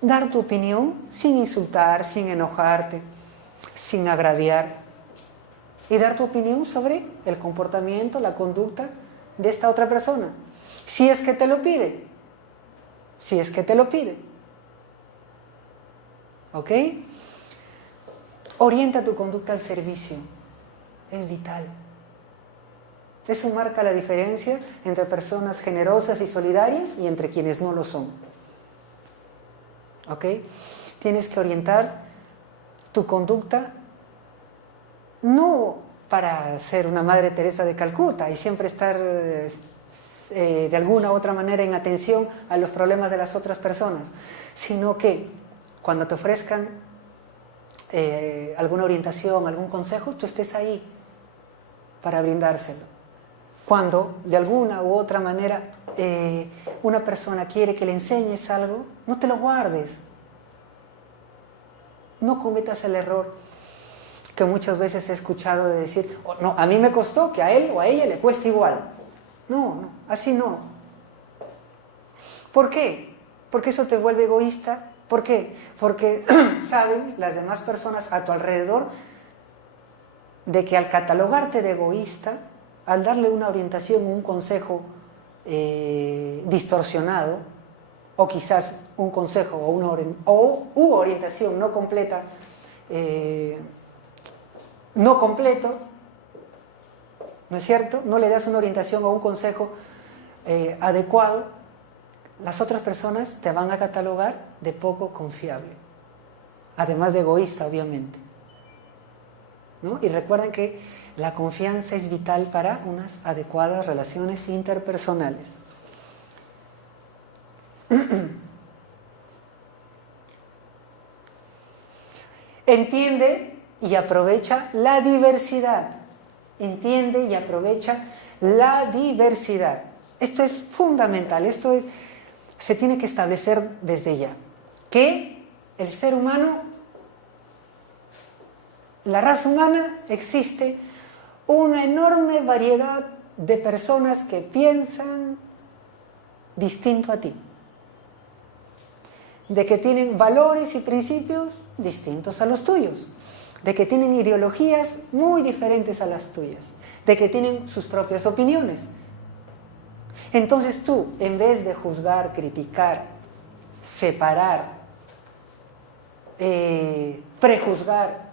Dar tu opinión sin insultar, sin enojarte, sin agraviar. Y dar tu opinión sobre el comportamiento, la conducta de esta otra persona. Si es que te lo pide. Si es que te lo pide. ¿Ok? Orienta tu conducta al servicio. Es vital. Eso marca la diferencia entre personas generosas y solidarias y entre quienes no lo son. ¿Ok? Tienes que orientar tu conducta no para ser una Madre Teresa de Calcuta y siempre estar de alguna u otra manera en atención a los problemas de las otras personas, sino que cuando te ofrezcan alguna orientación, algún consejo, tú estés ahí para brindárselo. Cuando de alguna u otra manera una persona quiere que le enseñes algo, no te lo guardes. No cometas el error que muchas veces he escuchado de decir, oh, no, a mí me costó, que a él o a ella le cueste igual. No, así no. ¿Por qué? Porque eso te vuelve egoísta. ¿Por qué? Porque saben las demás personas a tu alrededor de que al catalogarte de egoísta, al darle una orientación, un consejo distorsionado, o quizás un consejo o una orientación no completa, no completo, ¿no es cierto? No le das una orientación o un consejo adecuado, las otras personas te van a catalogar de poco confiable, además de egoísta, obviamente, ¿no? Y recuerden que la confianza es vital para unas adecuadas relaciones interpersonales. Entiende y aprovecha la diversidad. Entiende y aprovecha la diversidad. Esto es fundamental, se tiene que establecer desde ya. Que el ser humano, la raza humana, existe una enorme variedad de personas que piensan distinto a ti. De que tienen valores y principios distintos a los tuyos, de que tienen ideologías muy diferentes a las tuyas, de que tienen sus propias opiniones. Entonces tú, en vez de juzgar, criticar, separar, prejuzgar,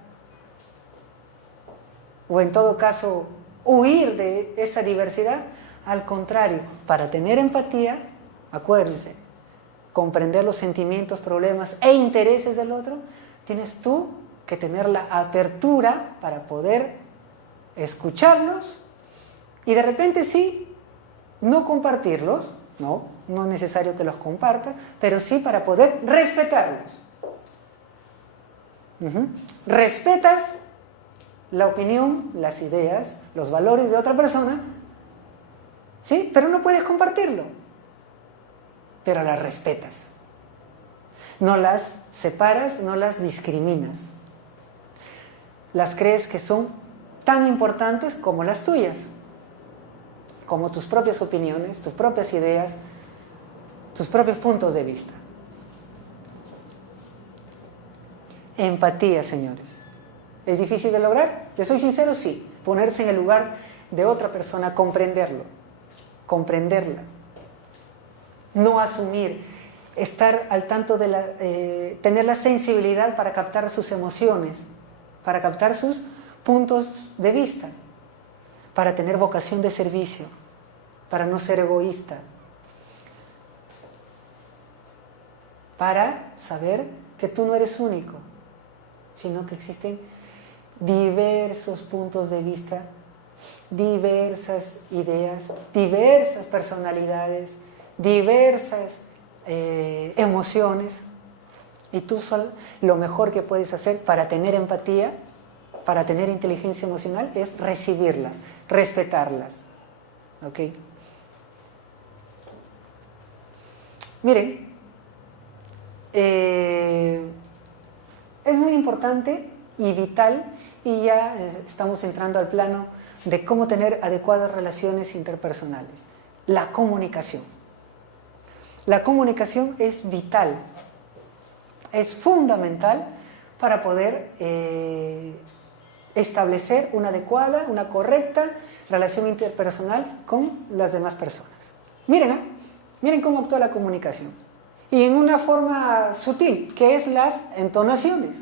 o en todo caso huir de esa diversidad, al contrario, para tener empatía, acuérdense, comprender los sentimientos, problemas e intereses del otro, tienes tú que tener la apertura para poder escucharlos y de repente sí, no compartirlos, no es necesario que los compartas, pero sí para poder respetarlos. Respetas la opinión, las ideas, los valores de otra persona, ¿sí? Pero no puedes compartirlo, pero las respetas. No las separas, no las discriminas. Las crees que son tan importantes como las tuyas, como tus propias opiniones, tus propias ideas, tus propios puntos de vista. Empatía, señores. ¿Es difícil de lograr? ¿Les soy sincero? Sí. Ponerse en el lugar de otra persona, comprenderlo, comprenderla. No asumir, estar al tanto de tener la sensibilidad para captar sus emociones, para captar sus puntos de vista, para tener vocación de servicio, para no ser egoísta, para saber que tú no eres único, sino que existen diversos puntos de vista, diversas ideas, diversas personalidades, diversas emociones, y tú lo mejor que puedes hacer para tener empatía, para tener inteligencia emocional, es recibirlas, respetarlas. ¿Ok? Miren, es muy importante y vital, y ya estamos entrando al plano de cómo tener adecuadas relaciones interpersonales. La comunicación. La comunicación es vital, es fundamental para poder establecer una adecuada, una correcta relación interpersonal con las demás personas. Miren cómo actúa la comunicación. Y en una forma sutil, que es las entonaciones.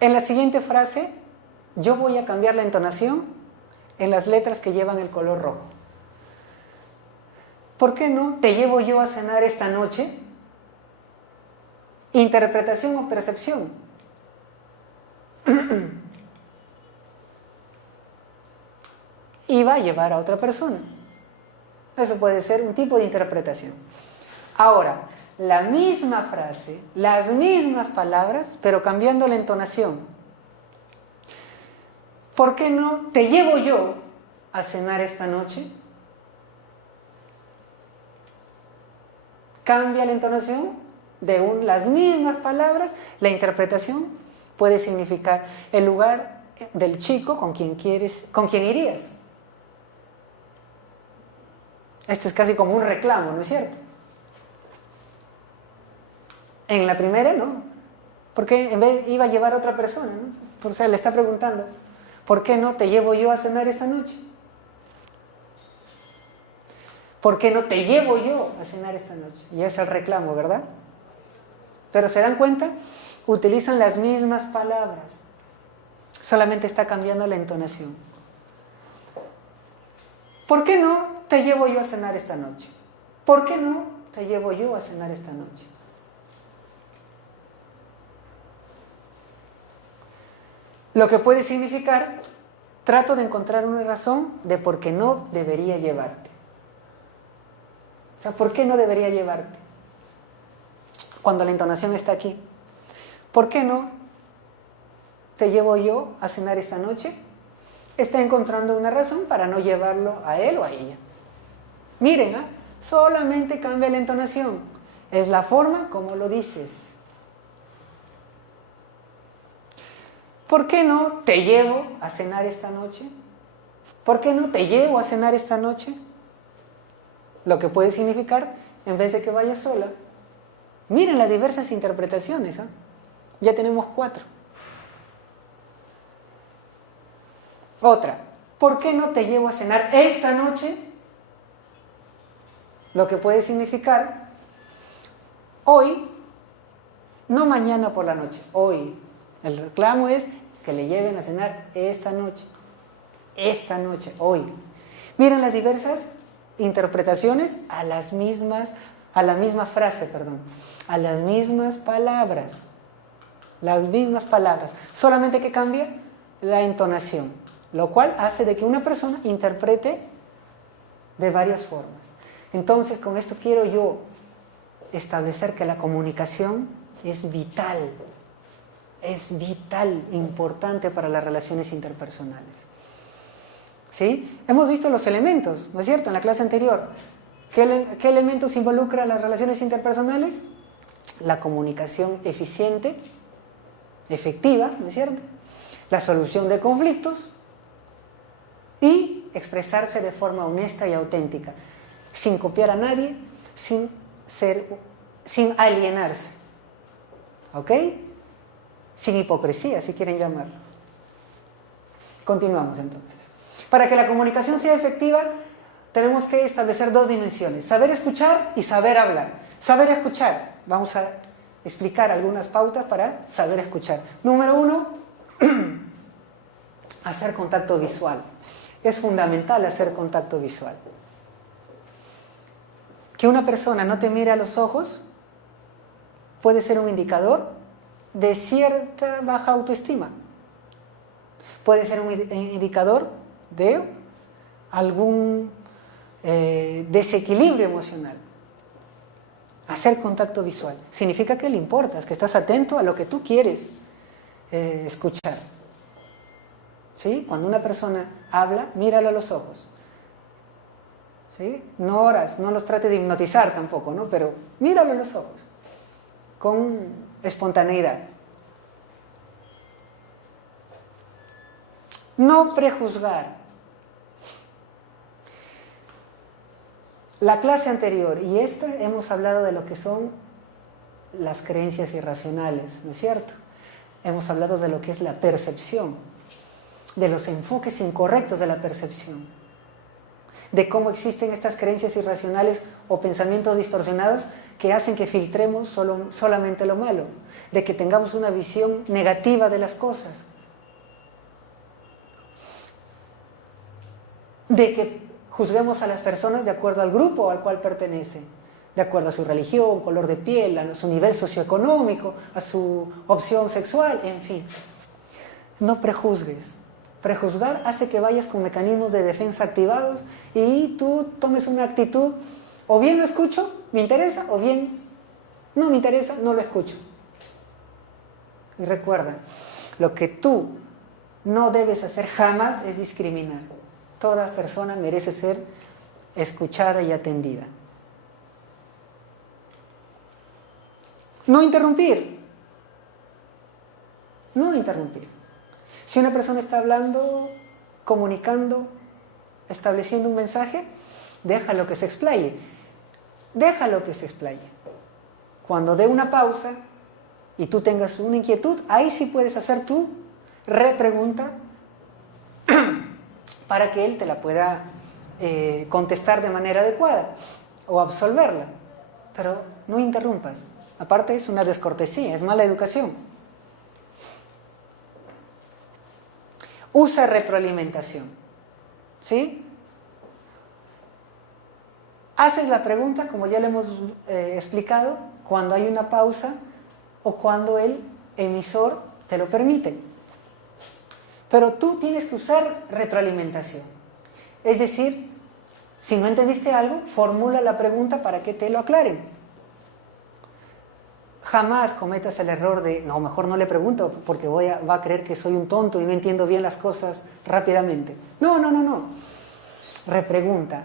En la siguiente frase, yo voy a cambiar la entonación en las letras que llevan el color rojo. ¿Por qué no te llevo yo a cenar esta noche? Interpretación o percepción. Y va a llevar a otra persona. Eso puede ser un tipo de interpretación. Ahora, la misma frase, las mismas palabras, pero cambiando la entonación. ¿Por qué no te llevo yo a cenar esta noche? Cambia la entonación de las mismas palabras, la interpretación puede significar el lugar del chico con quien irías. Este es casi como un reclamo, ¿no es cierto? En la primera, no. Porque en vez iba a llevar a otra persona, ¿no? O sea, le está preguntando, ¿por qué no te llevo yo a cenar esta noche? ¿Por qué no te llevo yo a cenar esta noche? Y es el reclamo, ¿verdad? Pero ¿se dan cuenta? Utilizan las mismas palabras. Solamente está cambiando la entonación. ¿Por qué no te llevo yo a cenar esta noche? ¿Por qué no te llevo yo a cenar esta noche? Lo que puede significar, trato de encontrar una razón de por qué no debería llevarte. O sea, ¿por qué no debería llevarte? Cuando la entonación está aquí. ¿Por qué no te llevo yo a cenar esta noche? Está encontrando una razón para no llevarlo a él o a ella. Miren, solamente cambia la entonación. Es la forma como lo dices. ¿Por qué no te llevo a cenar esta noche? ¿Por qué no te llevo a cenar esta noche? Lo que puede significar, en vez de que vayas sola, miren las diversas interpretaciones. Ya tenemos 4. Otra, ¿por qué no te llevo a cenar esta noche? Lo que puede significar, hoy, no mañana por la noche, hoy. El reclamo es que le lleven a cenar esta noche, hoy. Miren las diversas interpretaciones a la misma frase, a las mismas palabras. Las mismas palabras, solamente que cambia la entonación, lo cual hace de que una persona interprete de varias formas. Entonces, con esto quiero yo establecer que la comunicación es vital, importante para las relaciones interpersonales. ¿Sí? Hemos visto los elementos, ¿no es cierto?, en la clase anterior. ¿Qué elementos involucran las relaciones interpersonales? La comunicación eficiente, efectiva, ¿no es cierto?, la solución de conflictos y expresarse de forma honesta y auténtica, sin copiar a nadie, sin alienarse, ¿ok? Sin hipocresía, si quieren llamarlo. Continuamos entonces. Para que la comunicación sea efectiva, tenemos que establecer 2 dimensiones: saber escuchar y saber hablar. Saber escuchar, vamos a explicar algunas pautas para saber escuchar. Número 1, hacer contacto visual. Es fundamental hacer contacto visual. Que una persona no te mire a los ojos puede ser un indicador de cierta baja autoestima. Puede ser un indicador de algún desequilibrio emocional. Hacer contacto visual significa que le importas, que estás atento a lo que tú quieres escuchar. ¿Sí? Cuando una persona habla, míralo a los ojos. ¿Sí? No los trates de hipnotizar tampoco, ¿no? Pero míralo a los ojos con espontaneidad. No prejuzgar. La clase anterior y esta hemos hablado de lo que son las creencias irracionales, ¿no es cierto? Hemos hablado de lo que es la percepción, de los enfoques incorrectos de la percepción, de cómo existen estas creencias irracionales o pensamientos distorsionados que hacen que filtremos solamente lo malo, de que tengamos una visión negativa de las cosas, de que juzguemos a las personas de acuerdo al grupo al cual pertenecen, de acuerdo a su religión, color de piel, a su nivel socioeconómico, a su opción sexual, en fin. No prejuzgues. Prejuzgar hace que vayas con mecanismos de defensa activados y tú tomes una actitud, o bien lo escucho, me interesa, o bien no me interesa, no lo escucho. Y recuerda, lo que tú no debes hacer jamás es discriminar. Toda persona merece ser escuchada y atendida. No interrumpir. No interrumpir. Si una persona está hablando, comunicando, estableciendo un mensaje, déjalo que se explaye. Déjalo que se explaye. Cuando dé una pausa y tú tengas una inquietud, ahí sí puedes hacer tu repregunta para que él te la pueda contestar de manera adecuada o absolverla. Pero no interrumpas. Aparte es una descortesía, es mala educación. Usa retroalimentación. ¿Sí? Haces la pregunta, como ya le hemos explicado, cuando hay una pausa o cuando el emisor te lo permite. Pero tú tienes que usar retroalimentación. Es decir, si no entendiste algo, formula la pregunta para que te lo aclaren. Jamás cometas el error de, no, mejor no le pregunto porque va a creer que soy un tonto y no entiendo bien las cosas rápidamente. No. Repregunta.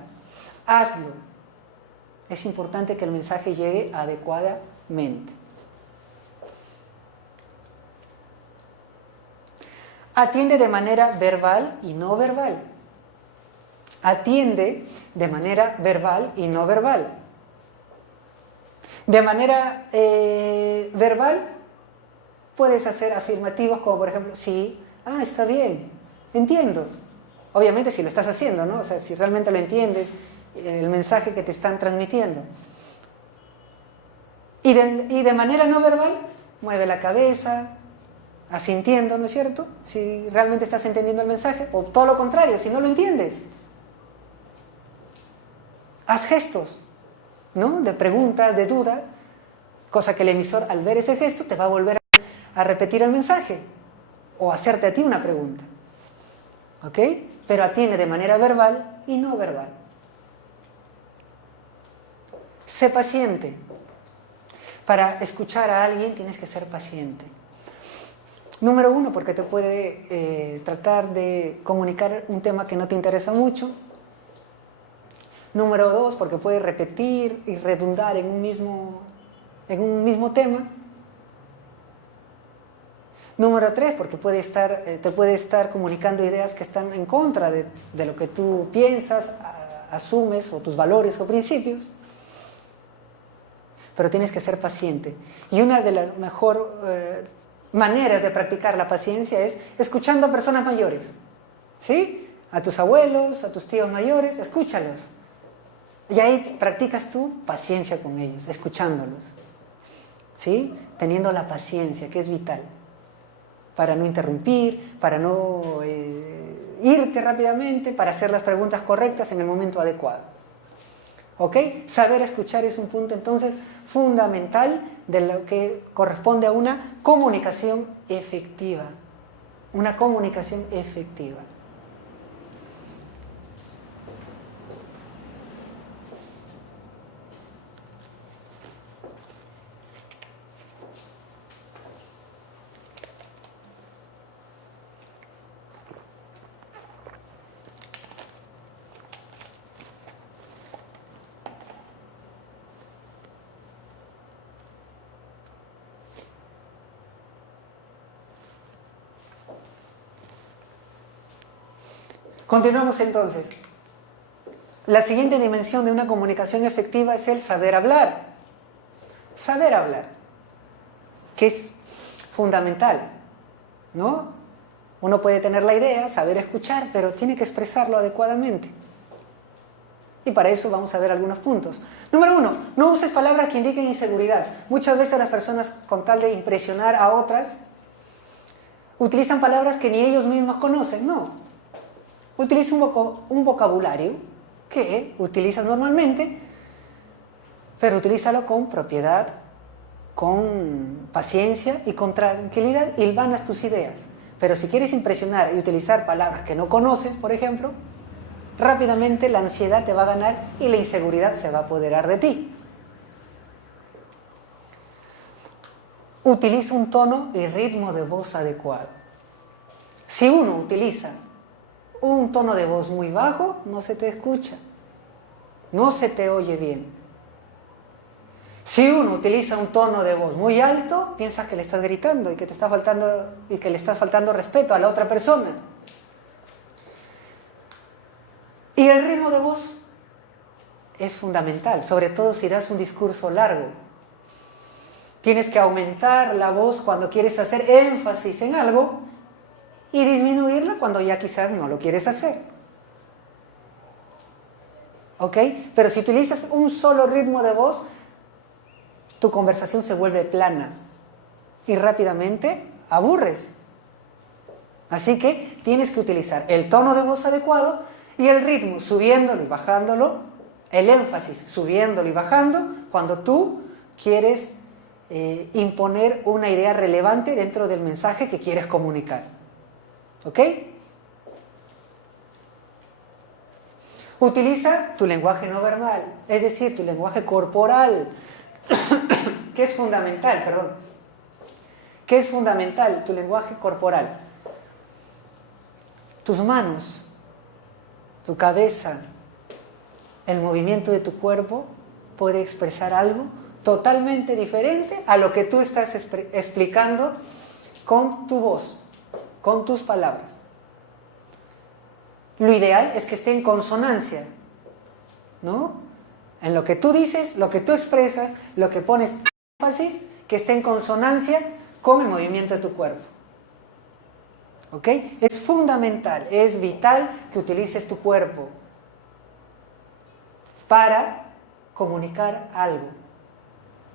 Hazlo. Es importante que el mensaje llegue adecuadamente. Atiende de manera verbal y no verbal. Atiende de manera verbal y no verbal. De manera verbal puedes hacer afirmativos como por ejemplo, sí, está bien, entiendo. Obviamente si lo estás haciendo, ¿no? O sea, si realmente lo entiendes, el mensaje que te están transmitiendo. Y de manera no verbal, mueve la cabeza, asintiendo, ¿no es cierto? Si realmente estás entendiendo el mensaje, o todo lo contrario, si no lo entiendes. Haz gestos, ¿no? De pregunta, de duda, cosa que el emisor al ver ese gesto te va a volver a repetir el mensaje o hacerte a ti una pregunta. ¿Ok? Pero atiende de manera verbal y no verbal. Sé paciente. Para escuchar a alguien tienes que ser paciente. Número 1, porque te puede tratar de comunicar un tema que no te interesa mucho. Número 2, porque puede repetir y redundar en un mismo tema. Número 3, porque te puede estar comunicando ideas que están en contra de lo que tú piensas, asumes, o tus valores o principios. Pero tienes que ser paciente. Y una de las mejores maneras de practicar la paciencia es escuchando a personas mayores. ¿Sí? A tus abuelos, a tus tíos mayores, escúchalos. Y ahí practicas tú paciencia con ellos, escuchándolos. ¿Sí? Teniendo la paciencia, que es vital. Para no interrumpir, para no irte rápidamente, para hacer las preguntas correctas en el momento adecuado. ¿Ok? Saber escuchar es un punto entonces fundamental de lo que corresponde a una comunicación efectiva. Una comunicación efectiva. Continuamos entonces. La siguiente dimensión de una comunicación efectiva es el saber hablar. Saber hablar, que es fundamental, ¿no? Uno puede tener la idea, saber escuchar, pero tiene que expresarlo adecuadamente. Y para eso vamos a ver algunos puntos. Número 1, no uses palabras que indiquen inseguridad. Muchas veces las personas, con tal de impresionar a otras, utilizan palabras que ni ellos mismos conocen. No. Utiliza un vocabulario que utilizas normalmente, pero utilízalo con propiedad, con paciencia y con tranquilidad, y hilvanas tus ideas. Pero si quieres impresionar y utilizar palabras que no conoces, por ejemplo, rápidamente la ansiedad te va a ganar y la inseguridad se va a apoderar de ti. Utiliza un tono y ritmo de voz adecuado. Si uno utiliza un tono de voz muy bajo, no se te escucha, no se te oye bien. Si uno utiliza un tono de voz muy alto, piensas que le estás gritando y que le estás faltando respeto a la otra persona. Y el ritmo de voz es fundamental, sobre todo si das un discurso largo. Tienes que aumentar la voz cuando quieres hacer énfasis en algo y disminuirla cuando ya quizás no lo quieres hacer. ¿Ok? Pero si utilizas un solo ritmo de voz, tu conversación se vuelve plana y rápidamente aburres. Así que tienes que utilizar el tono de voz adecuado y el ritmo, subiéndolo y bajándolo, el énfasis, subiéndolo y bajando, cuando tú quieres imponer una idea relevante dentro del mensaje que quieres comunicar. ¿Ok? Utiliza tu lenguaje no verbal, es decir, tu lenguaje corporal, que es fundamental, perdón. ¿Qué es fundamental? Tu lenguaje corporal. Tus manos, tu cabeza, el movimiento de tu cuerpo puede expresar algo totalmente diferente a lo que tú estás explicando con tu voz, con tus palabras. Lo ideal es que esté en consonancia, ¿no? En lo que tú dices, lo que tú expresas, lo que pones énfasis, que esté en consonancia con el movimiento de tu cuerpo. ¿Ok? Es fundamental, es vital que utilices tu cuerpo para comunicar algo.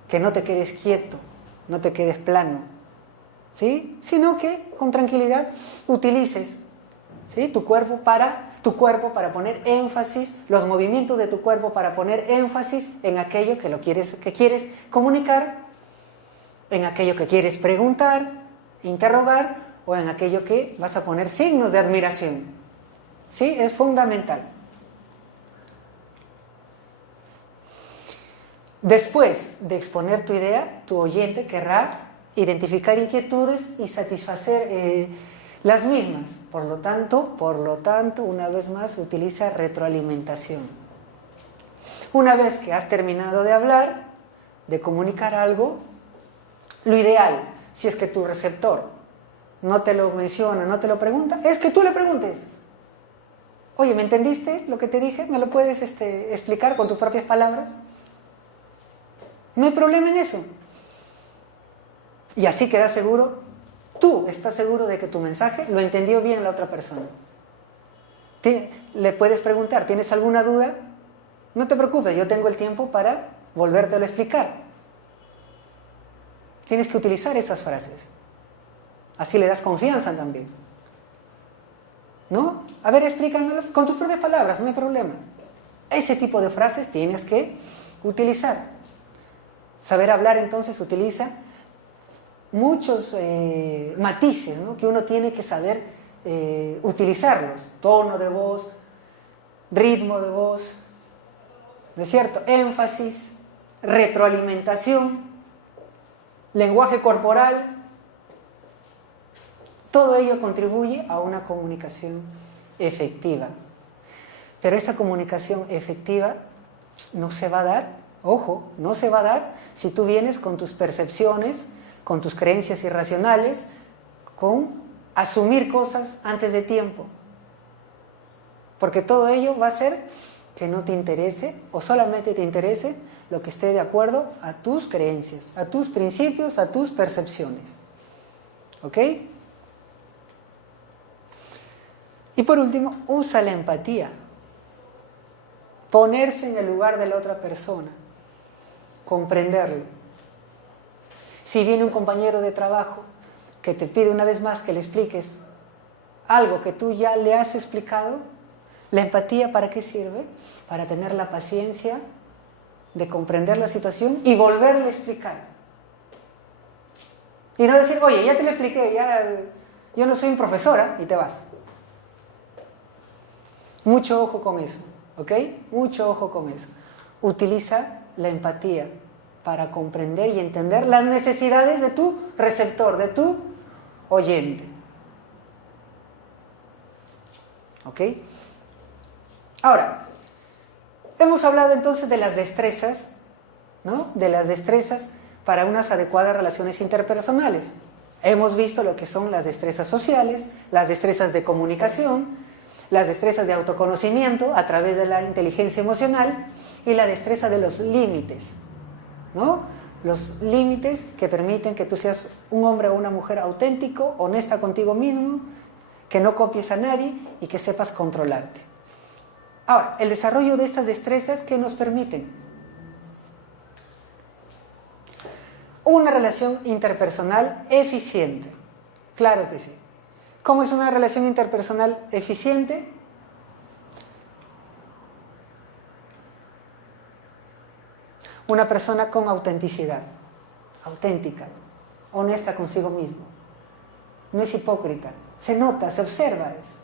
Que no te quedes quieto, no te quedes plano, ¿sí? Sino que con tranquilidad utilices, ¿sí? tu cuerpo para poner énfasis, los movimientos de tu cuerpo para poner énfasis en aquello que quieres comunicar, en aquello que quieres preguntar, interrogar, o en aquello que vas a poner signos de admiración. ¿Sí? Es fundamental. Después de exponer tu idea, tu oyente querrá identificar inquietudes y satisfacer las mismas. Por lo tanto, una vez más, utiliza retroalimentación. Una vez que has terminado de hablar, de comunicar algo, lo ideal, si es que tu receptor no te lo menciona, no te lo pregunta, es que tú le preguntes. Oye, ¿me entendiste lo que te dije? ¿Me lo puedes explicar con tus propias palabras? No hay problema en eso. Y así quedas seguro, tú estás seguro de que tu mensaje lo entendió bien la otra persona. Le puedes preguntar, ¿tienes alguna duda? No te preocupes, yo tengo el tiempo para volvértelo a explicar. Tienes que utilizar esas frases. Así le das confianza también. ¿No? A ver, explícamelo con tus propias palabras, no hay problema. Ese tipo de frases tienes que utilizar. Saber hablar entonces utiliza muchos matices, ¿no? Que uno tiene que saber utilizarlos. Tono de voz, ritmo de voz, ¿no es cierto? Énfasis, retroalimentación, lenguaje corporal. Todo ello contribuye a una comunicación efectiva. Pero esta comunicación efectiva no se va a dar, ojo, no se va a dar si tú vienes con tus percepciones, con tus creencias irracionales, con asumir cosas antes de tiempo. Porque todo ello va a hacer que no te interese o solamente te interese lo que esté de acuerdo a tus creencias, a tus principios, a tus percepciones. ¿Ok? Y por último, usa la empatía. Ponerse en el lugar de la otra persona. Comprenderlo. Si viene un compañero de trabajo que te pide una vez más que le expliques algo que tú ya le has explicado, ¿la empatía para qué sirve? Para tener la paciencia de comprender la situación y volverle a explicar. Y no decir, oye, ya te lo expliqué, yo no soy un profesora, y te vas. Mucho ojo con eso, ¿ok? Mucho ojo con eso. Utiliza la empatía para comprender y entender las necesidades de tu receptor, de tu oyente. ¿Ok? Ahora, hemos hablado entonces de las destrezas, ¿no? De las destrezas para unas adecuadas relaciones interpersonales. Hemos visto lo que son las destrezas sociales, las destrezas de comunicación, las destrezas de autoconocimiento a través de la inteligencia emocional y la destreza de los límites, ¿no? Los límites que permiten que tú seas un hombre o una mujer auténtico, honesta contigo mismo, que no copies a nadie y que sepas controlarte. Ahora, el desarrollo de estas destrezas, ¿qué nos permiten? Una relación interpersonal eficiente. Claro que sí. ¿Cómo es una relación interpersonal eficiente? Una persona con autenticidad, auténtica, honesta consigo mismo. No es hipócrita. Se nota, se observa eso.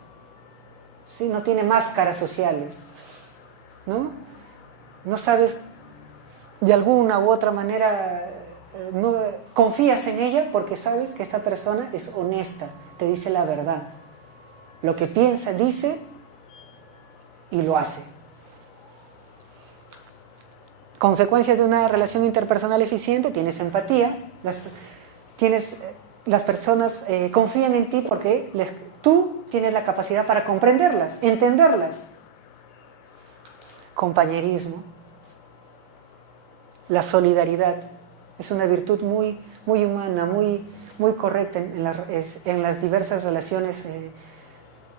¿Sí? No tiene máscaras sociales. ¿No? No sabes, de alguna u otra manera, no, confías en ella porque sabes que esta persona es honesta, te dice la verdad. Lo que piensa, dice y lo hace. Consecuencias de una relación interpersonal eficiente: tienes empatía, las personas confían en ti porque tú tienes la capacidad para comprenderlas, entenderlas. Compañerismo, la solidaridad, es una virtud muy, muy humana, muy, muy correcta en las diversas relaciones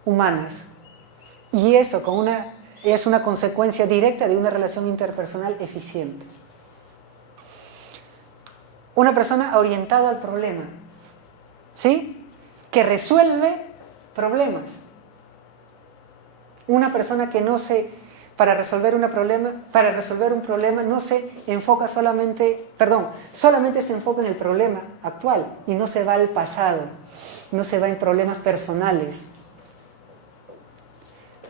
humanas. Y eso es una consecuencia directa de una relación interpersonal eficiente. Una persona orientada al problema, ¿sí? Que resuelve problemas. Una persona que para resolver un problema no se enfoca solamente se enfoca en el problema actual y no se va al pasado, no se va en problemas personales,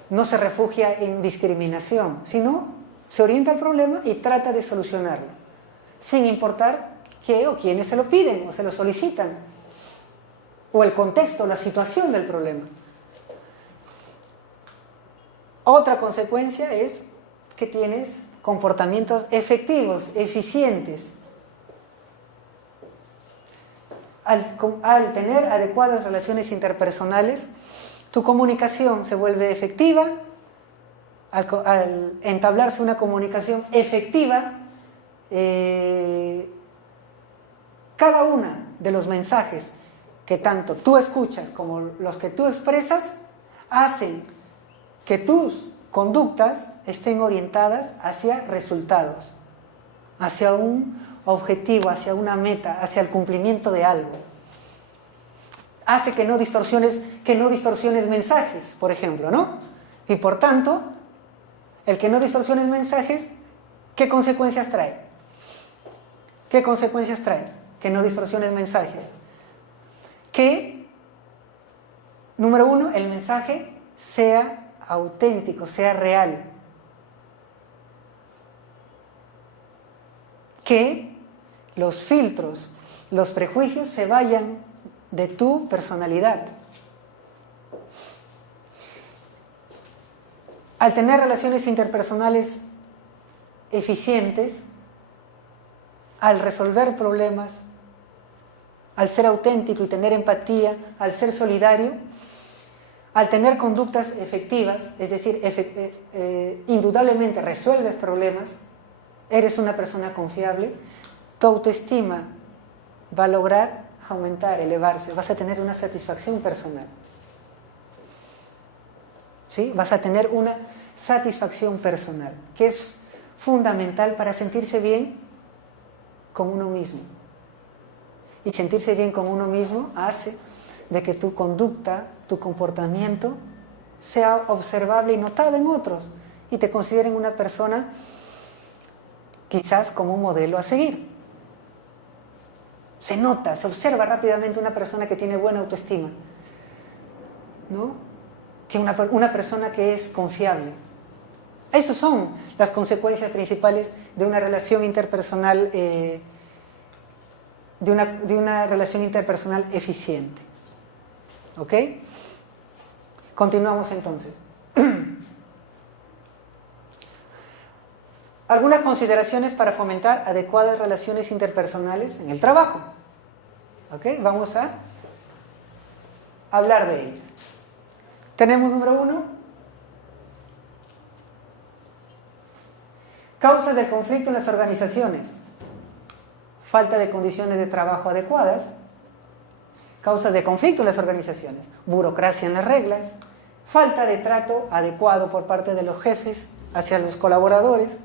no se refugia en discriminación, sino se orienta al problema y trata de solucionarlo, sin importar qué o quiénes se lo piden o se lo solicitan, o el contexto, la situación del problema. Otra consecuencia es que tienes comportamientos efectivos, eficientes. Al tener adecuadas relaciones interpersonales, tu comunicación se vuelve efectiva. Al entablarse una comunicación efectiva, cada uno de los mensajes que tanto tú escuchas como los que tú expresas hacen que tus conductas estén orientadas hacia resultados, hacia un objetivo, hacia una meta, hacia el cumplimiento de algo. Hace que no distorsiones mensajes, por ejemplo, ¿no? Y por tanto, el que no distorsiones mensajes, ¿qué consecuencias trae? ¿Qué consecuencias trae? Que no distorsiones mensajes. Que, número uno, el mensaje sea auténtico, sea real. Que los filtros, los prejuicios se vayan de tu personalidad. Al tener relaciones interpersonales eficientes, al resolver problemas, al ser auténtico y tener empatía, al ser solidario, al tener conductas efectivas, es decir, indudablemente resuelves problemas, eres una persona confiable, tu autoestima va a lograr aumentar, elevarse, vas a tener una satisfacción personal. ¿Sí? Vas a tener una satisfacción personal, que es fundamental para sentirse bien con uno mismo. Y sentirse bien con uno mismo hace de que tu conducta, tu comportamiento sea observable y notado en otros y te consideren una persona quizás como un modelo a seguir. Se nota, se observa rápidamente una persona que tiene buena autoestima, ¿no? Que una persona que es confiable. Esas son las consecuencias principales de una relación interpersonal, de una relación interpersonal eficiente. ¿Ok? Continuamos entonces. Algunas consideraciones para fomentar adecuadas relaciones interpersonales en el trabajo. ¿Ok? Vamos a hablar de ellas. Tenemos número 1. Causas del conflicto en las organizaciones. Falta de condiciones de trabajo adecuadas. Causas de conflicto en las organizaciones. Burocracia en las reglas. Falta de trato adecuado por parte de los jefes hacia los colaboradores.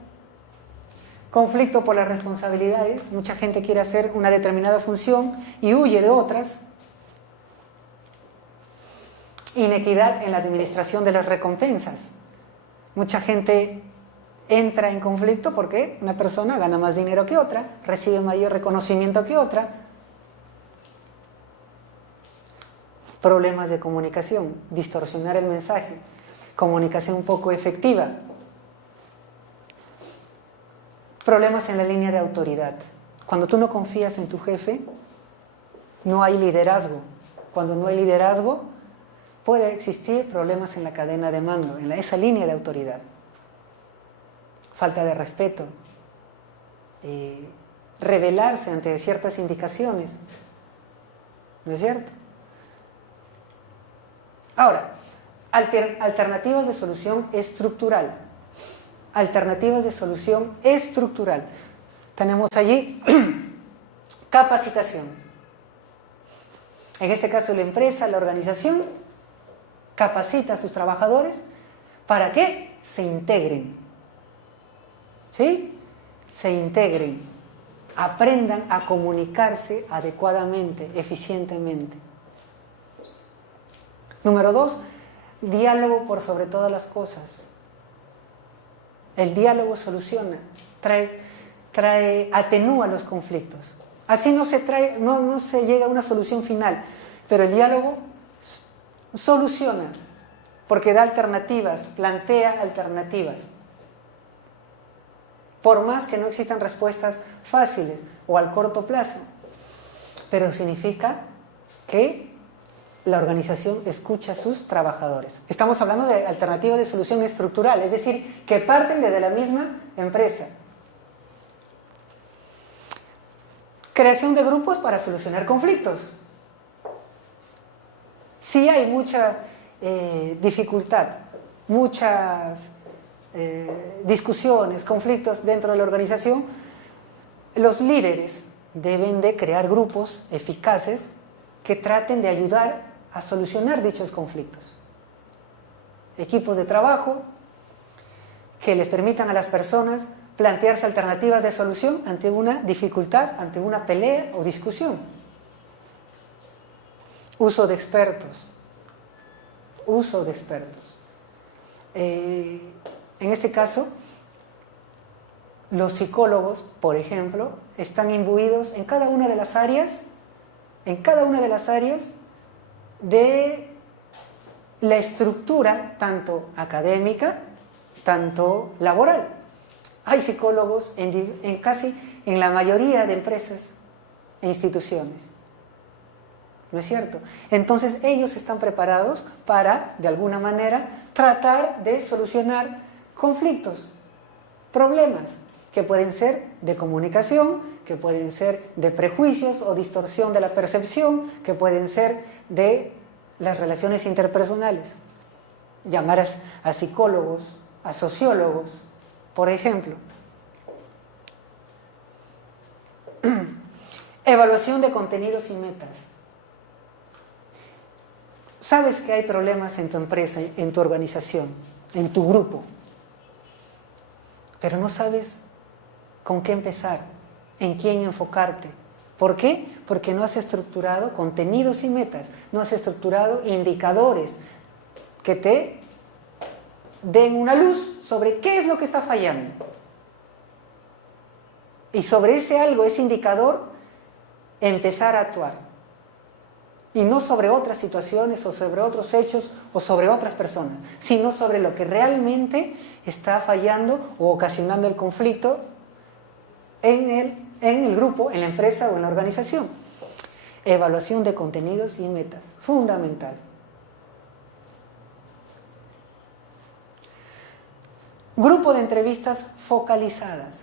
Conflicto por las responsabilidades. Mucha gente quiere hacer una determinada función y huye de otras. Inequidad en la administración de las recompensas. Mucha gente entra en conflicto porque una persona gana más dinero que otra, recibe mayor reconocimiento que otra. Problemas de comunicación, distorsionar el mensaje, comunicación poco efectiva. Problemas en la línea de autoridad. Cuando tú no confías en tu jefe, no hay liderazgo. Cuando no hay liderazgo, puede existir problemas en la cadena de mando, en esa línea de autoridad. Falta de respeto, rebelarse ante ciertas indicaciones, ¿no es cierto? Ahora, alternativas de solución estructural. Alternativas de solución estructural. Tenemos allí capacitación. En este caso la empresa, la organización, capacita a sus trabajadores para que se integren. ¿Sí? Se integren, aprendan a comunicarse adecuadamente, eficientemente. Número 2, diálogo por sobre todas las cosas. El diálogo soluciona, atenúa los conflictos. Así no se llega a una solución final, pero el diálogo soluciona, porque da alternativas, plantea alternativas. Por más que no existan respuestas fáciles o al corto plazo, pero significa que la organización escucha a sus trabajadores. Estamos hablando de alternativas de solución estructural, es decir, que parten desde la misma empresa. Creación de grupos para solucionar conflictos. Si hay mucha dificultad, muchas discusiones, conflictos dentro de la organización, los líderes deben de crear grupos eficaces que traten de ayudar a solucionar dichos conflictos. Equipos de trabajo que les permitan a las personas plantearse alternativas de solución ante una dificultad, ante una pelea o discusión. Uso de expertos. Uso de expertos. En este caso, los psicólogos, por ejemplo, están imbuidos en cada una de las áreas, de la estructura tanto académica, tanto laboral. Hay psicólogos casi en la mayoría de empresas e instituciones. ¿No es cierto? Entonces ellos están preparados para, de alguna manera, tratar de solucionar conflictos, problemas, que pueden ser de comunicación, que pueden ser de prejuicios o distorsión de la percepción, que pueden ser de las relaciones interpersonales. Llamar a psicólogos, a sociólogos, por ejemplo. Evaluación de contenidos y metas. Sabes que hay problemas en tu empresa, en tu organización, en tu grupo, pero no sabes con qué empezar, en quién enfocarte. ¿Por qué? Porque no has estructurado contenidos y metas, no has estructurado indicadores que te den una luz sobre qué es lo que está fallando. Y sobre ese algo, ese indicador, empezar a actuar. Y no sobre otras situaciones o sobre otros hechos o sobre otras personas, sino sobre lo que realmente está fallando o ocasionando el conflicto en el grupo, en la empresa o en la organización. Evaluación de contenidos y metas, fundamental. Grupo de entrevistas focalizadas.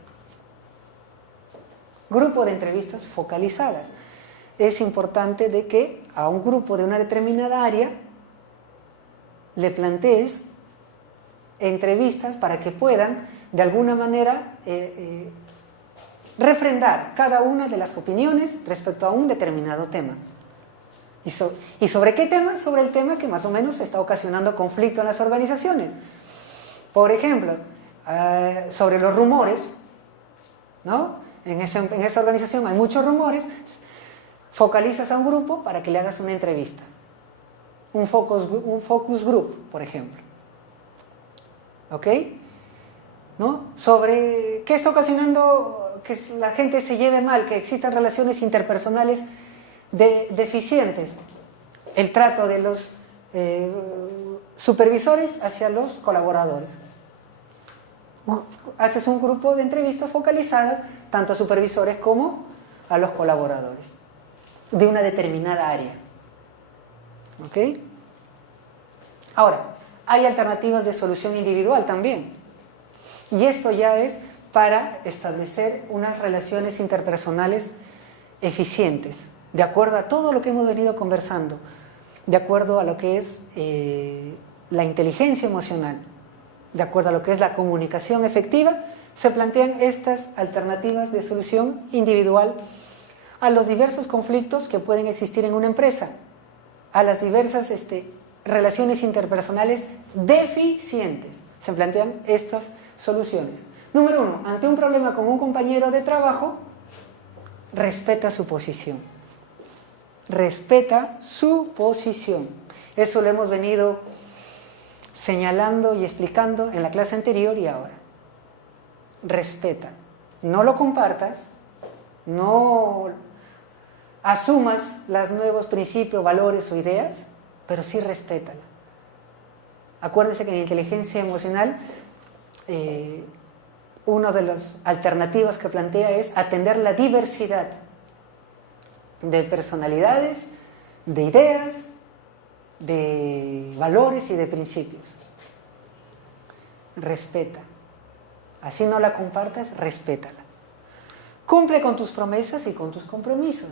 Grupo de entrevistas focalizadas. Es importante de que a un grupo de una determinada área le plantees entrevistas para que puedan, de alguna manera, refrendar cada una de las opiniones respecto a un determinado tema. ¿Y sobre qué tema? Sobre el tema que más o menos está ocasionando conflicto en las organizaciones. Por ejemplo, sobre los rumores, ¿no? En esa organización hay muchos rumores, focalizas a un grupo para que le hagas una entrevista. Un focus group, por ejemplo. ¿Ok? ¿No? Sobre qué está ocasionando que la gente se lleve mal, que existan relaciones interpersonales deficientes. El trato de los supervisores hacia los colaboradores. Haces un grupo de entrevistas focalizadas tanto a supervisores como a los colaboradores de una determinada área. ¿Ok? Ahora, hay alternativas de solución individual también. Y esto ya es para establecer unas relaciones interpersonales eficientes, de acuerdo a todo lo que hemos venido conversando, de acuerdo a lo que es la inteligencia emocional, de acuerdo a lo que es la comunicación efectiva, se plantean estas alternativas de solución individual a los diversos conflictos que pueden existir en una empresa, a las diversas relaciones interpersonales deficientes. Se plantean estas soluciones. Número 1, ante un problema con un compañero de trabajo, respeta su posición. Respeta su posición. Eso lo hemos venido señalando y explicando en la clase anterior y ahora. Respeta. No lo compartas, no asumas los nuevos principios, valores o ideas, pero sí respétala. Acuérdese que en inteligencia emocional una de las alternativas que plantea es atender la diversidad de personalidades, de ideas, de valores y de principios. Respeta. Así no la compartas, respétala. Cumple con tus promesas y con tus compromisos.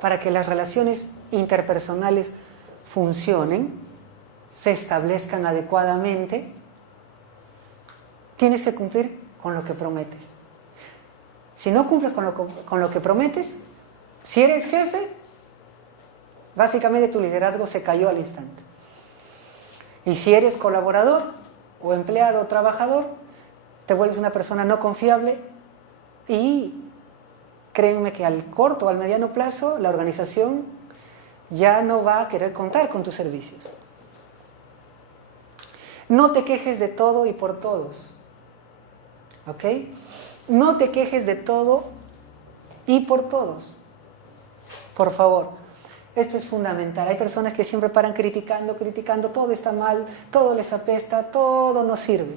Para que las relaciones interpersonales funcionen, se establezcan adecuadamente, tienes que cumplir con lo que prometes. Si no cumples con lo que prometes, si eres jefe, básicamente tu liderazgo se cayó al instante. Y si eres colaborador o empleado o trabajador, te vuelves una persona no confiable y créanme que al corto o al mediano plazo la organización ya no va a querer contar con tus servicios. No te quejes de todo y por todos. ¿Ok? No te quejes de todo y por todos. Por favor. Esto es fundamental. Hay personas que siempre paran criticando, todo está mal, todo les apesta, todo no sirve.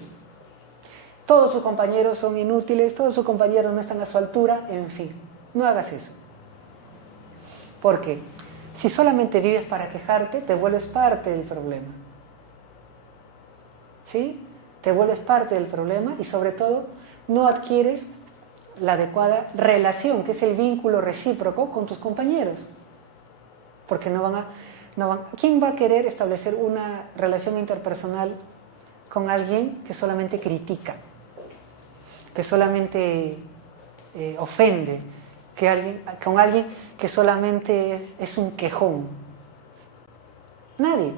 Todos sus compañeros son inútiles, todos sus compañeros no están a su altura, en fin. No hagas eso. ¿Por qué? Si solamente vives para quejarte, te vuelves parte del problema. ¿Sí? Te vuelves parte del problema y sobre todo no adquieres la adecuada relación, que es el vínculo recíproco con tus compañeros. Porque ¿quién va a querer establecer una relación interpersonal con alguien que solamente critica, que solamente ofende, con alguien que solamente es un quejón? Nadie.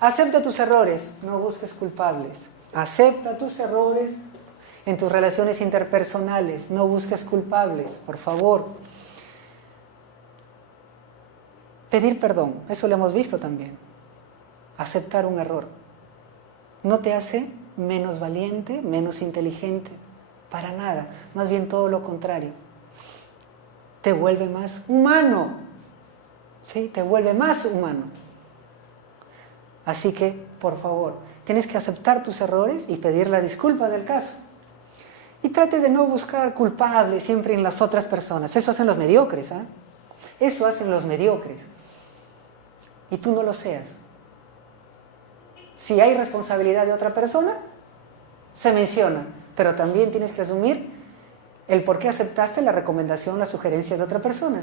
Acepta tus errores, no busques culpables. Acepta tus errores en tus relaciones interpersonales, no busques culpables, por favor. Pedir perdón, eso lo hemos visto también. Aceptar un error no te hace menos valiente, menos inteligente, para nada, más bien todo lo contrario. Te vuelve más humano, ¿sí? Te vuelve más humano. Así que, por favor, tienes que aceptar tus errores y pedir la disculpa del caso. Y trate de no buscar culpables siempre en las otras personas. Eso hacen los mediocres, ¿eh? Eso hacen los mediocres. Y tú no lo seas. Si hay responsabilidad de otra persona, se menciona, pero también tienes que asumir el por qué aceptaste la recomendación, la sugerencia de otra persona.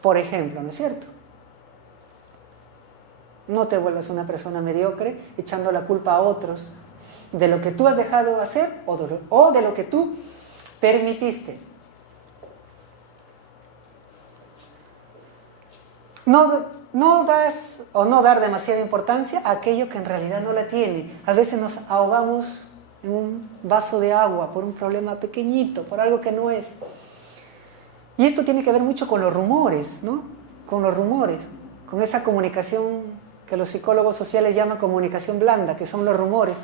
Por ejemplo, ¿no es cierto? No te vuelvas una persona mediocre echando la culpa a otros de lo que tú has dejado hacer o de lo que tú permitiste. No dar demasiada importancia a aquello que en realidad no la tiene. A veces nos ahogamos en un vaso de agua por un problema pequeñito, por algo que no es. Y esto tiene que ver mucho con los rumores, ¿no? Con los rumores, con esa comunicación que los psicólogos sociales llaman comunicación blanda, que son los rumores.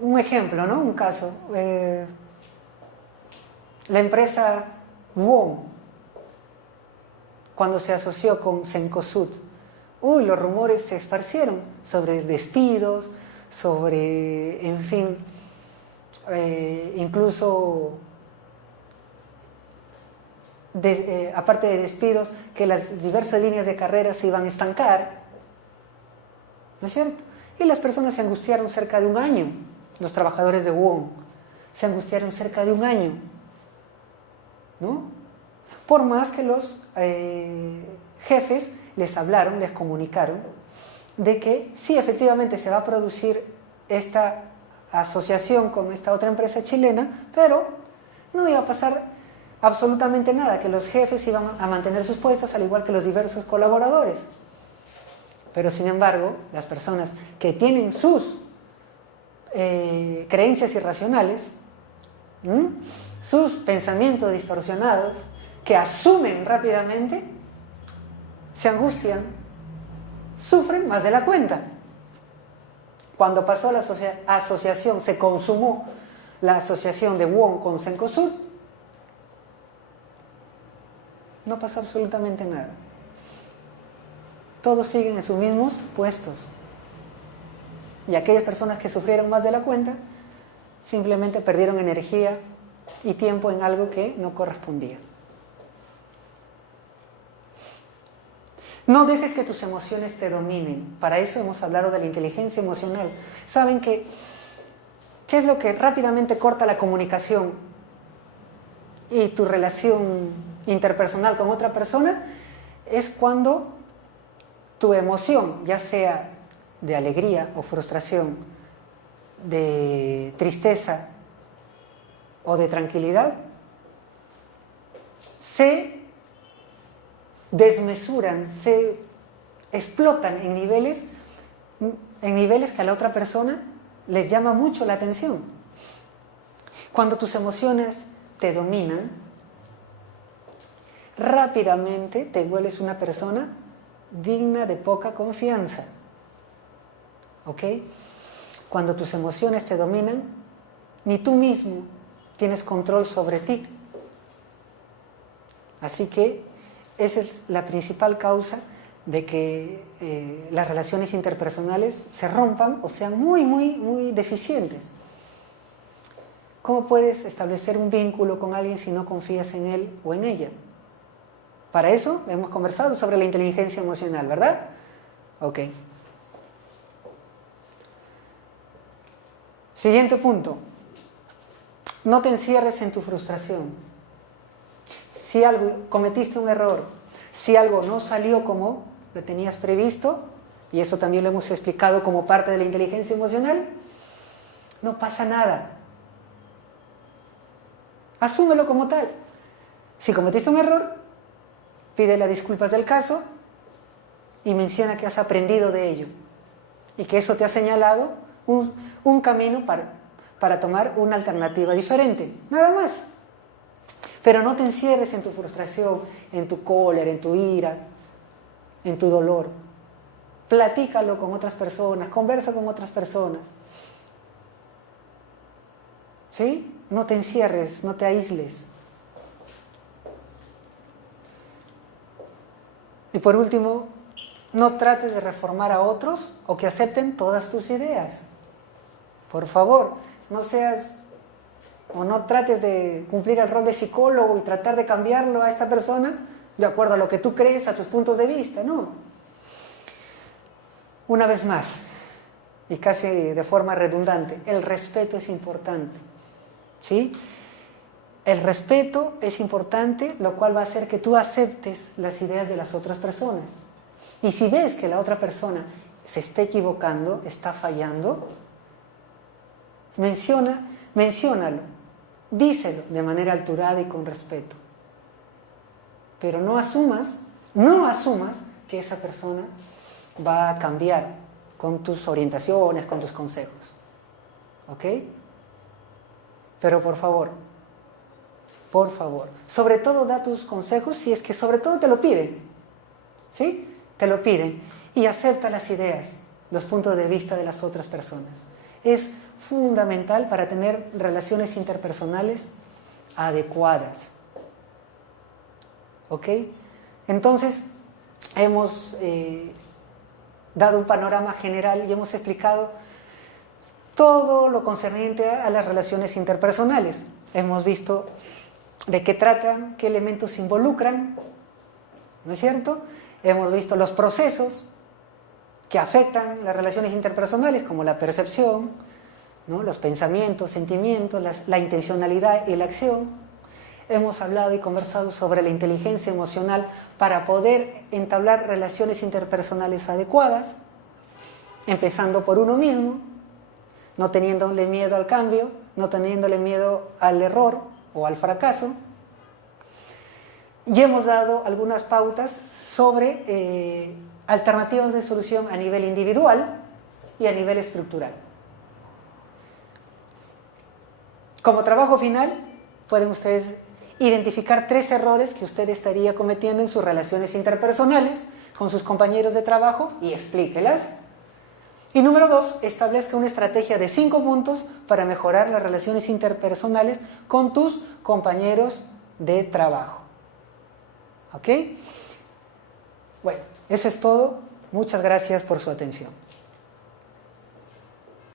Un ejemplo, ¿no? Un caso. La empresa WOM, cuando se asoció con Cencosud, los rumores se esparcieron sobre despidos, sobre, en fin, incluso, aparte de despidos, que las diversas líneas de carrera se iban a estancar, ¿no es cierto? Y las personas se angustiaron cerca de un año, los trabajadores de WOM se angustiaron cerca de un año, ¿no? Por más que los jefes les hablaron, les comunicaron de que sí, efectivamente se va a producir esta asociación con esta otra empresa chilena, pero no iba a pasar absolutamente nada, que los jefes iban a mantener sus puestos al igual que los diversos colaboradores. Pero sin embargo, las personas que tienen sus creencias irracionales, sus pensamientos distorsionados, que asumen rápidamente, se angustian, sufren más de la cuenta. Cuando pasó la asociación, se consumó la asociación de WOM con Cencosud, no pasó absolutamente nada. Todos siguen en sus mismos puestos. Y aquellas personas que sufrieron más de la cuenta, simplemente perdieron energía y tiempo en algo que no correspondía. No dejes que tus emociones te dominen. Para eso hemos hablado de la inteligencia emocional. ¿Saben qué es lo que rápidamente corta la comunicación y tu relación interpersonal con otra persona? Es cuando tu emoción, ya sea de alegría o frustración, de tristeza o de tranquilidad, se desmesuran, se explotan en niveles que a la otra persona les llama mucho la atención. Cuando tus emociones te dominan, rápidamente te vuelves una persona digna de poca confianza. ¿Ok? Cuando tus emociones te dominan, ni tú mismo tienes control sobre ti. Así que esa es la principal causa de que las relaciones interpersonales se rompan o sean muy, muy, muy deficientes. ¿Cómo puedes establecer un vínculo con alguien si no confías en él o en ella? Para eso hemos conversado sobre la inteligencia emocional, ¿verdad? Ok. Siguiente punto. No te encierres en tu frustración. Si cometiste un error, si algo no salió como lo tenías previsto, y eso también lo hemos explicado como parte de la inteligencia emocional, no pasa nada. Asúmelo como tal. Si cometiste un error, pide las disculpas del caso y menciona que has aprendido de ello y que eso te ha señalado un camino para tomar una alternativa diferente. Nada más. Pero no te encierres en tu frustración, en tu cólera, en tu ira, en tu dolor. Platícalo con otras personas, conversa con otras personas. ¿Sí? No te encierres, no te aísles. Y por último, no trates de reformar a otros o que acepten todas tus ideas. Por favor, no trates de cumplir el rol de psicólogo y tratar de cambiarlo a esta persona de acuerdo a lo que tú crees, a tus puntos de vista, no. Una vez más, y casi de forma redundante, el respeto es importante, ¿sí? El respeto es importante, lo cual va a hacer que tú aceptes las ideas de las otras personas. Y si ves que la otra persona se está equivocando, está fallando, menciónalo, díselo de manera alturada y con respeto. Pero no asumas que esa persona va a cambiar con tus orientaciones, con tus consejos. ¿Ok? Pero por favor, sobre todo da tus consejos si es que sobre todo te lo piden. ¿Sí? Te lo piden. Y acepta las ideas, los puntos de vista de las otras personas. Es fundamental para tener relaciones interpersonales adecuadas. ¿Ok? Entonces, hemos dado un panorama general y hemos explicado todo lo concerniente a las relaciones interpersonales. Hemos visto de qué tratan, qué elementos involucran, ¿no es cierto? Hemos visto los procesos que afectan las relaciones interpersonales, como la percepción, ¿no? Los pensamientos, sentimientos, la intencionalidad y la acción. Hemos hablado y conversado sobre la inteligencia emocional para poder entablar relaciones interpersonales adecuadas, empezando por uno mismo, no teniéndole miedo al cambio, no teniéndole miedo al error o al fracaso. Y hemos dado algunas pautas sobre alternativas de solución a nivel individual y a nivel estructural. Como trabajo final, pueden ustedes identificar 3 errores que usted estaría cometiendo en sus relaciones interpersonales con sus compañeros de trabajo y explíquelas. Y número 2, establezca una estrategia de 5 puntos para mejorar las relaciones interpersonales con tus compañeros de trabajo. ¿Ok? Bueno, eso es todo. Muchas gracias por su atención.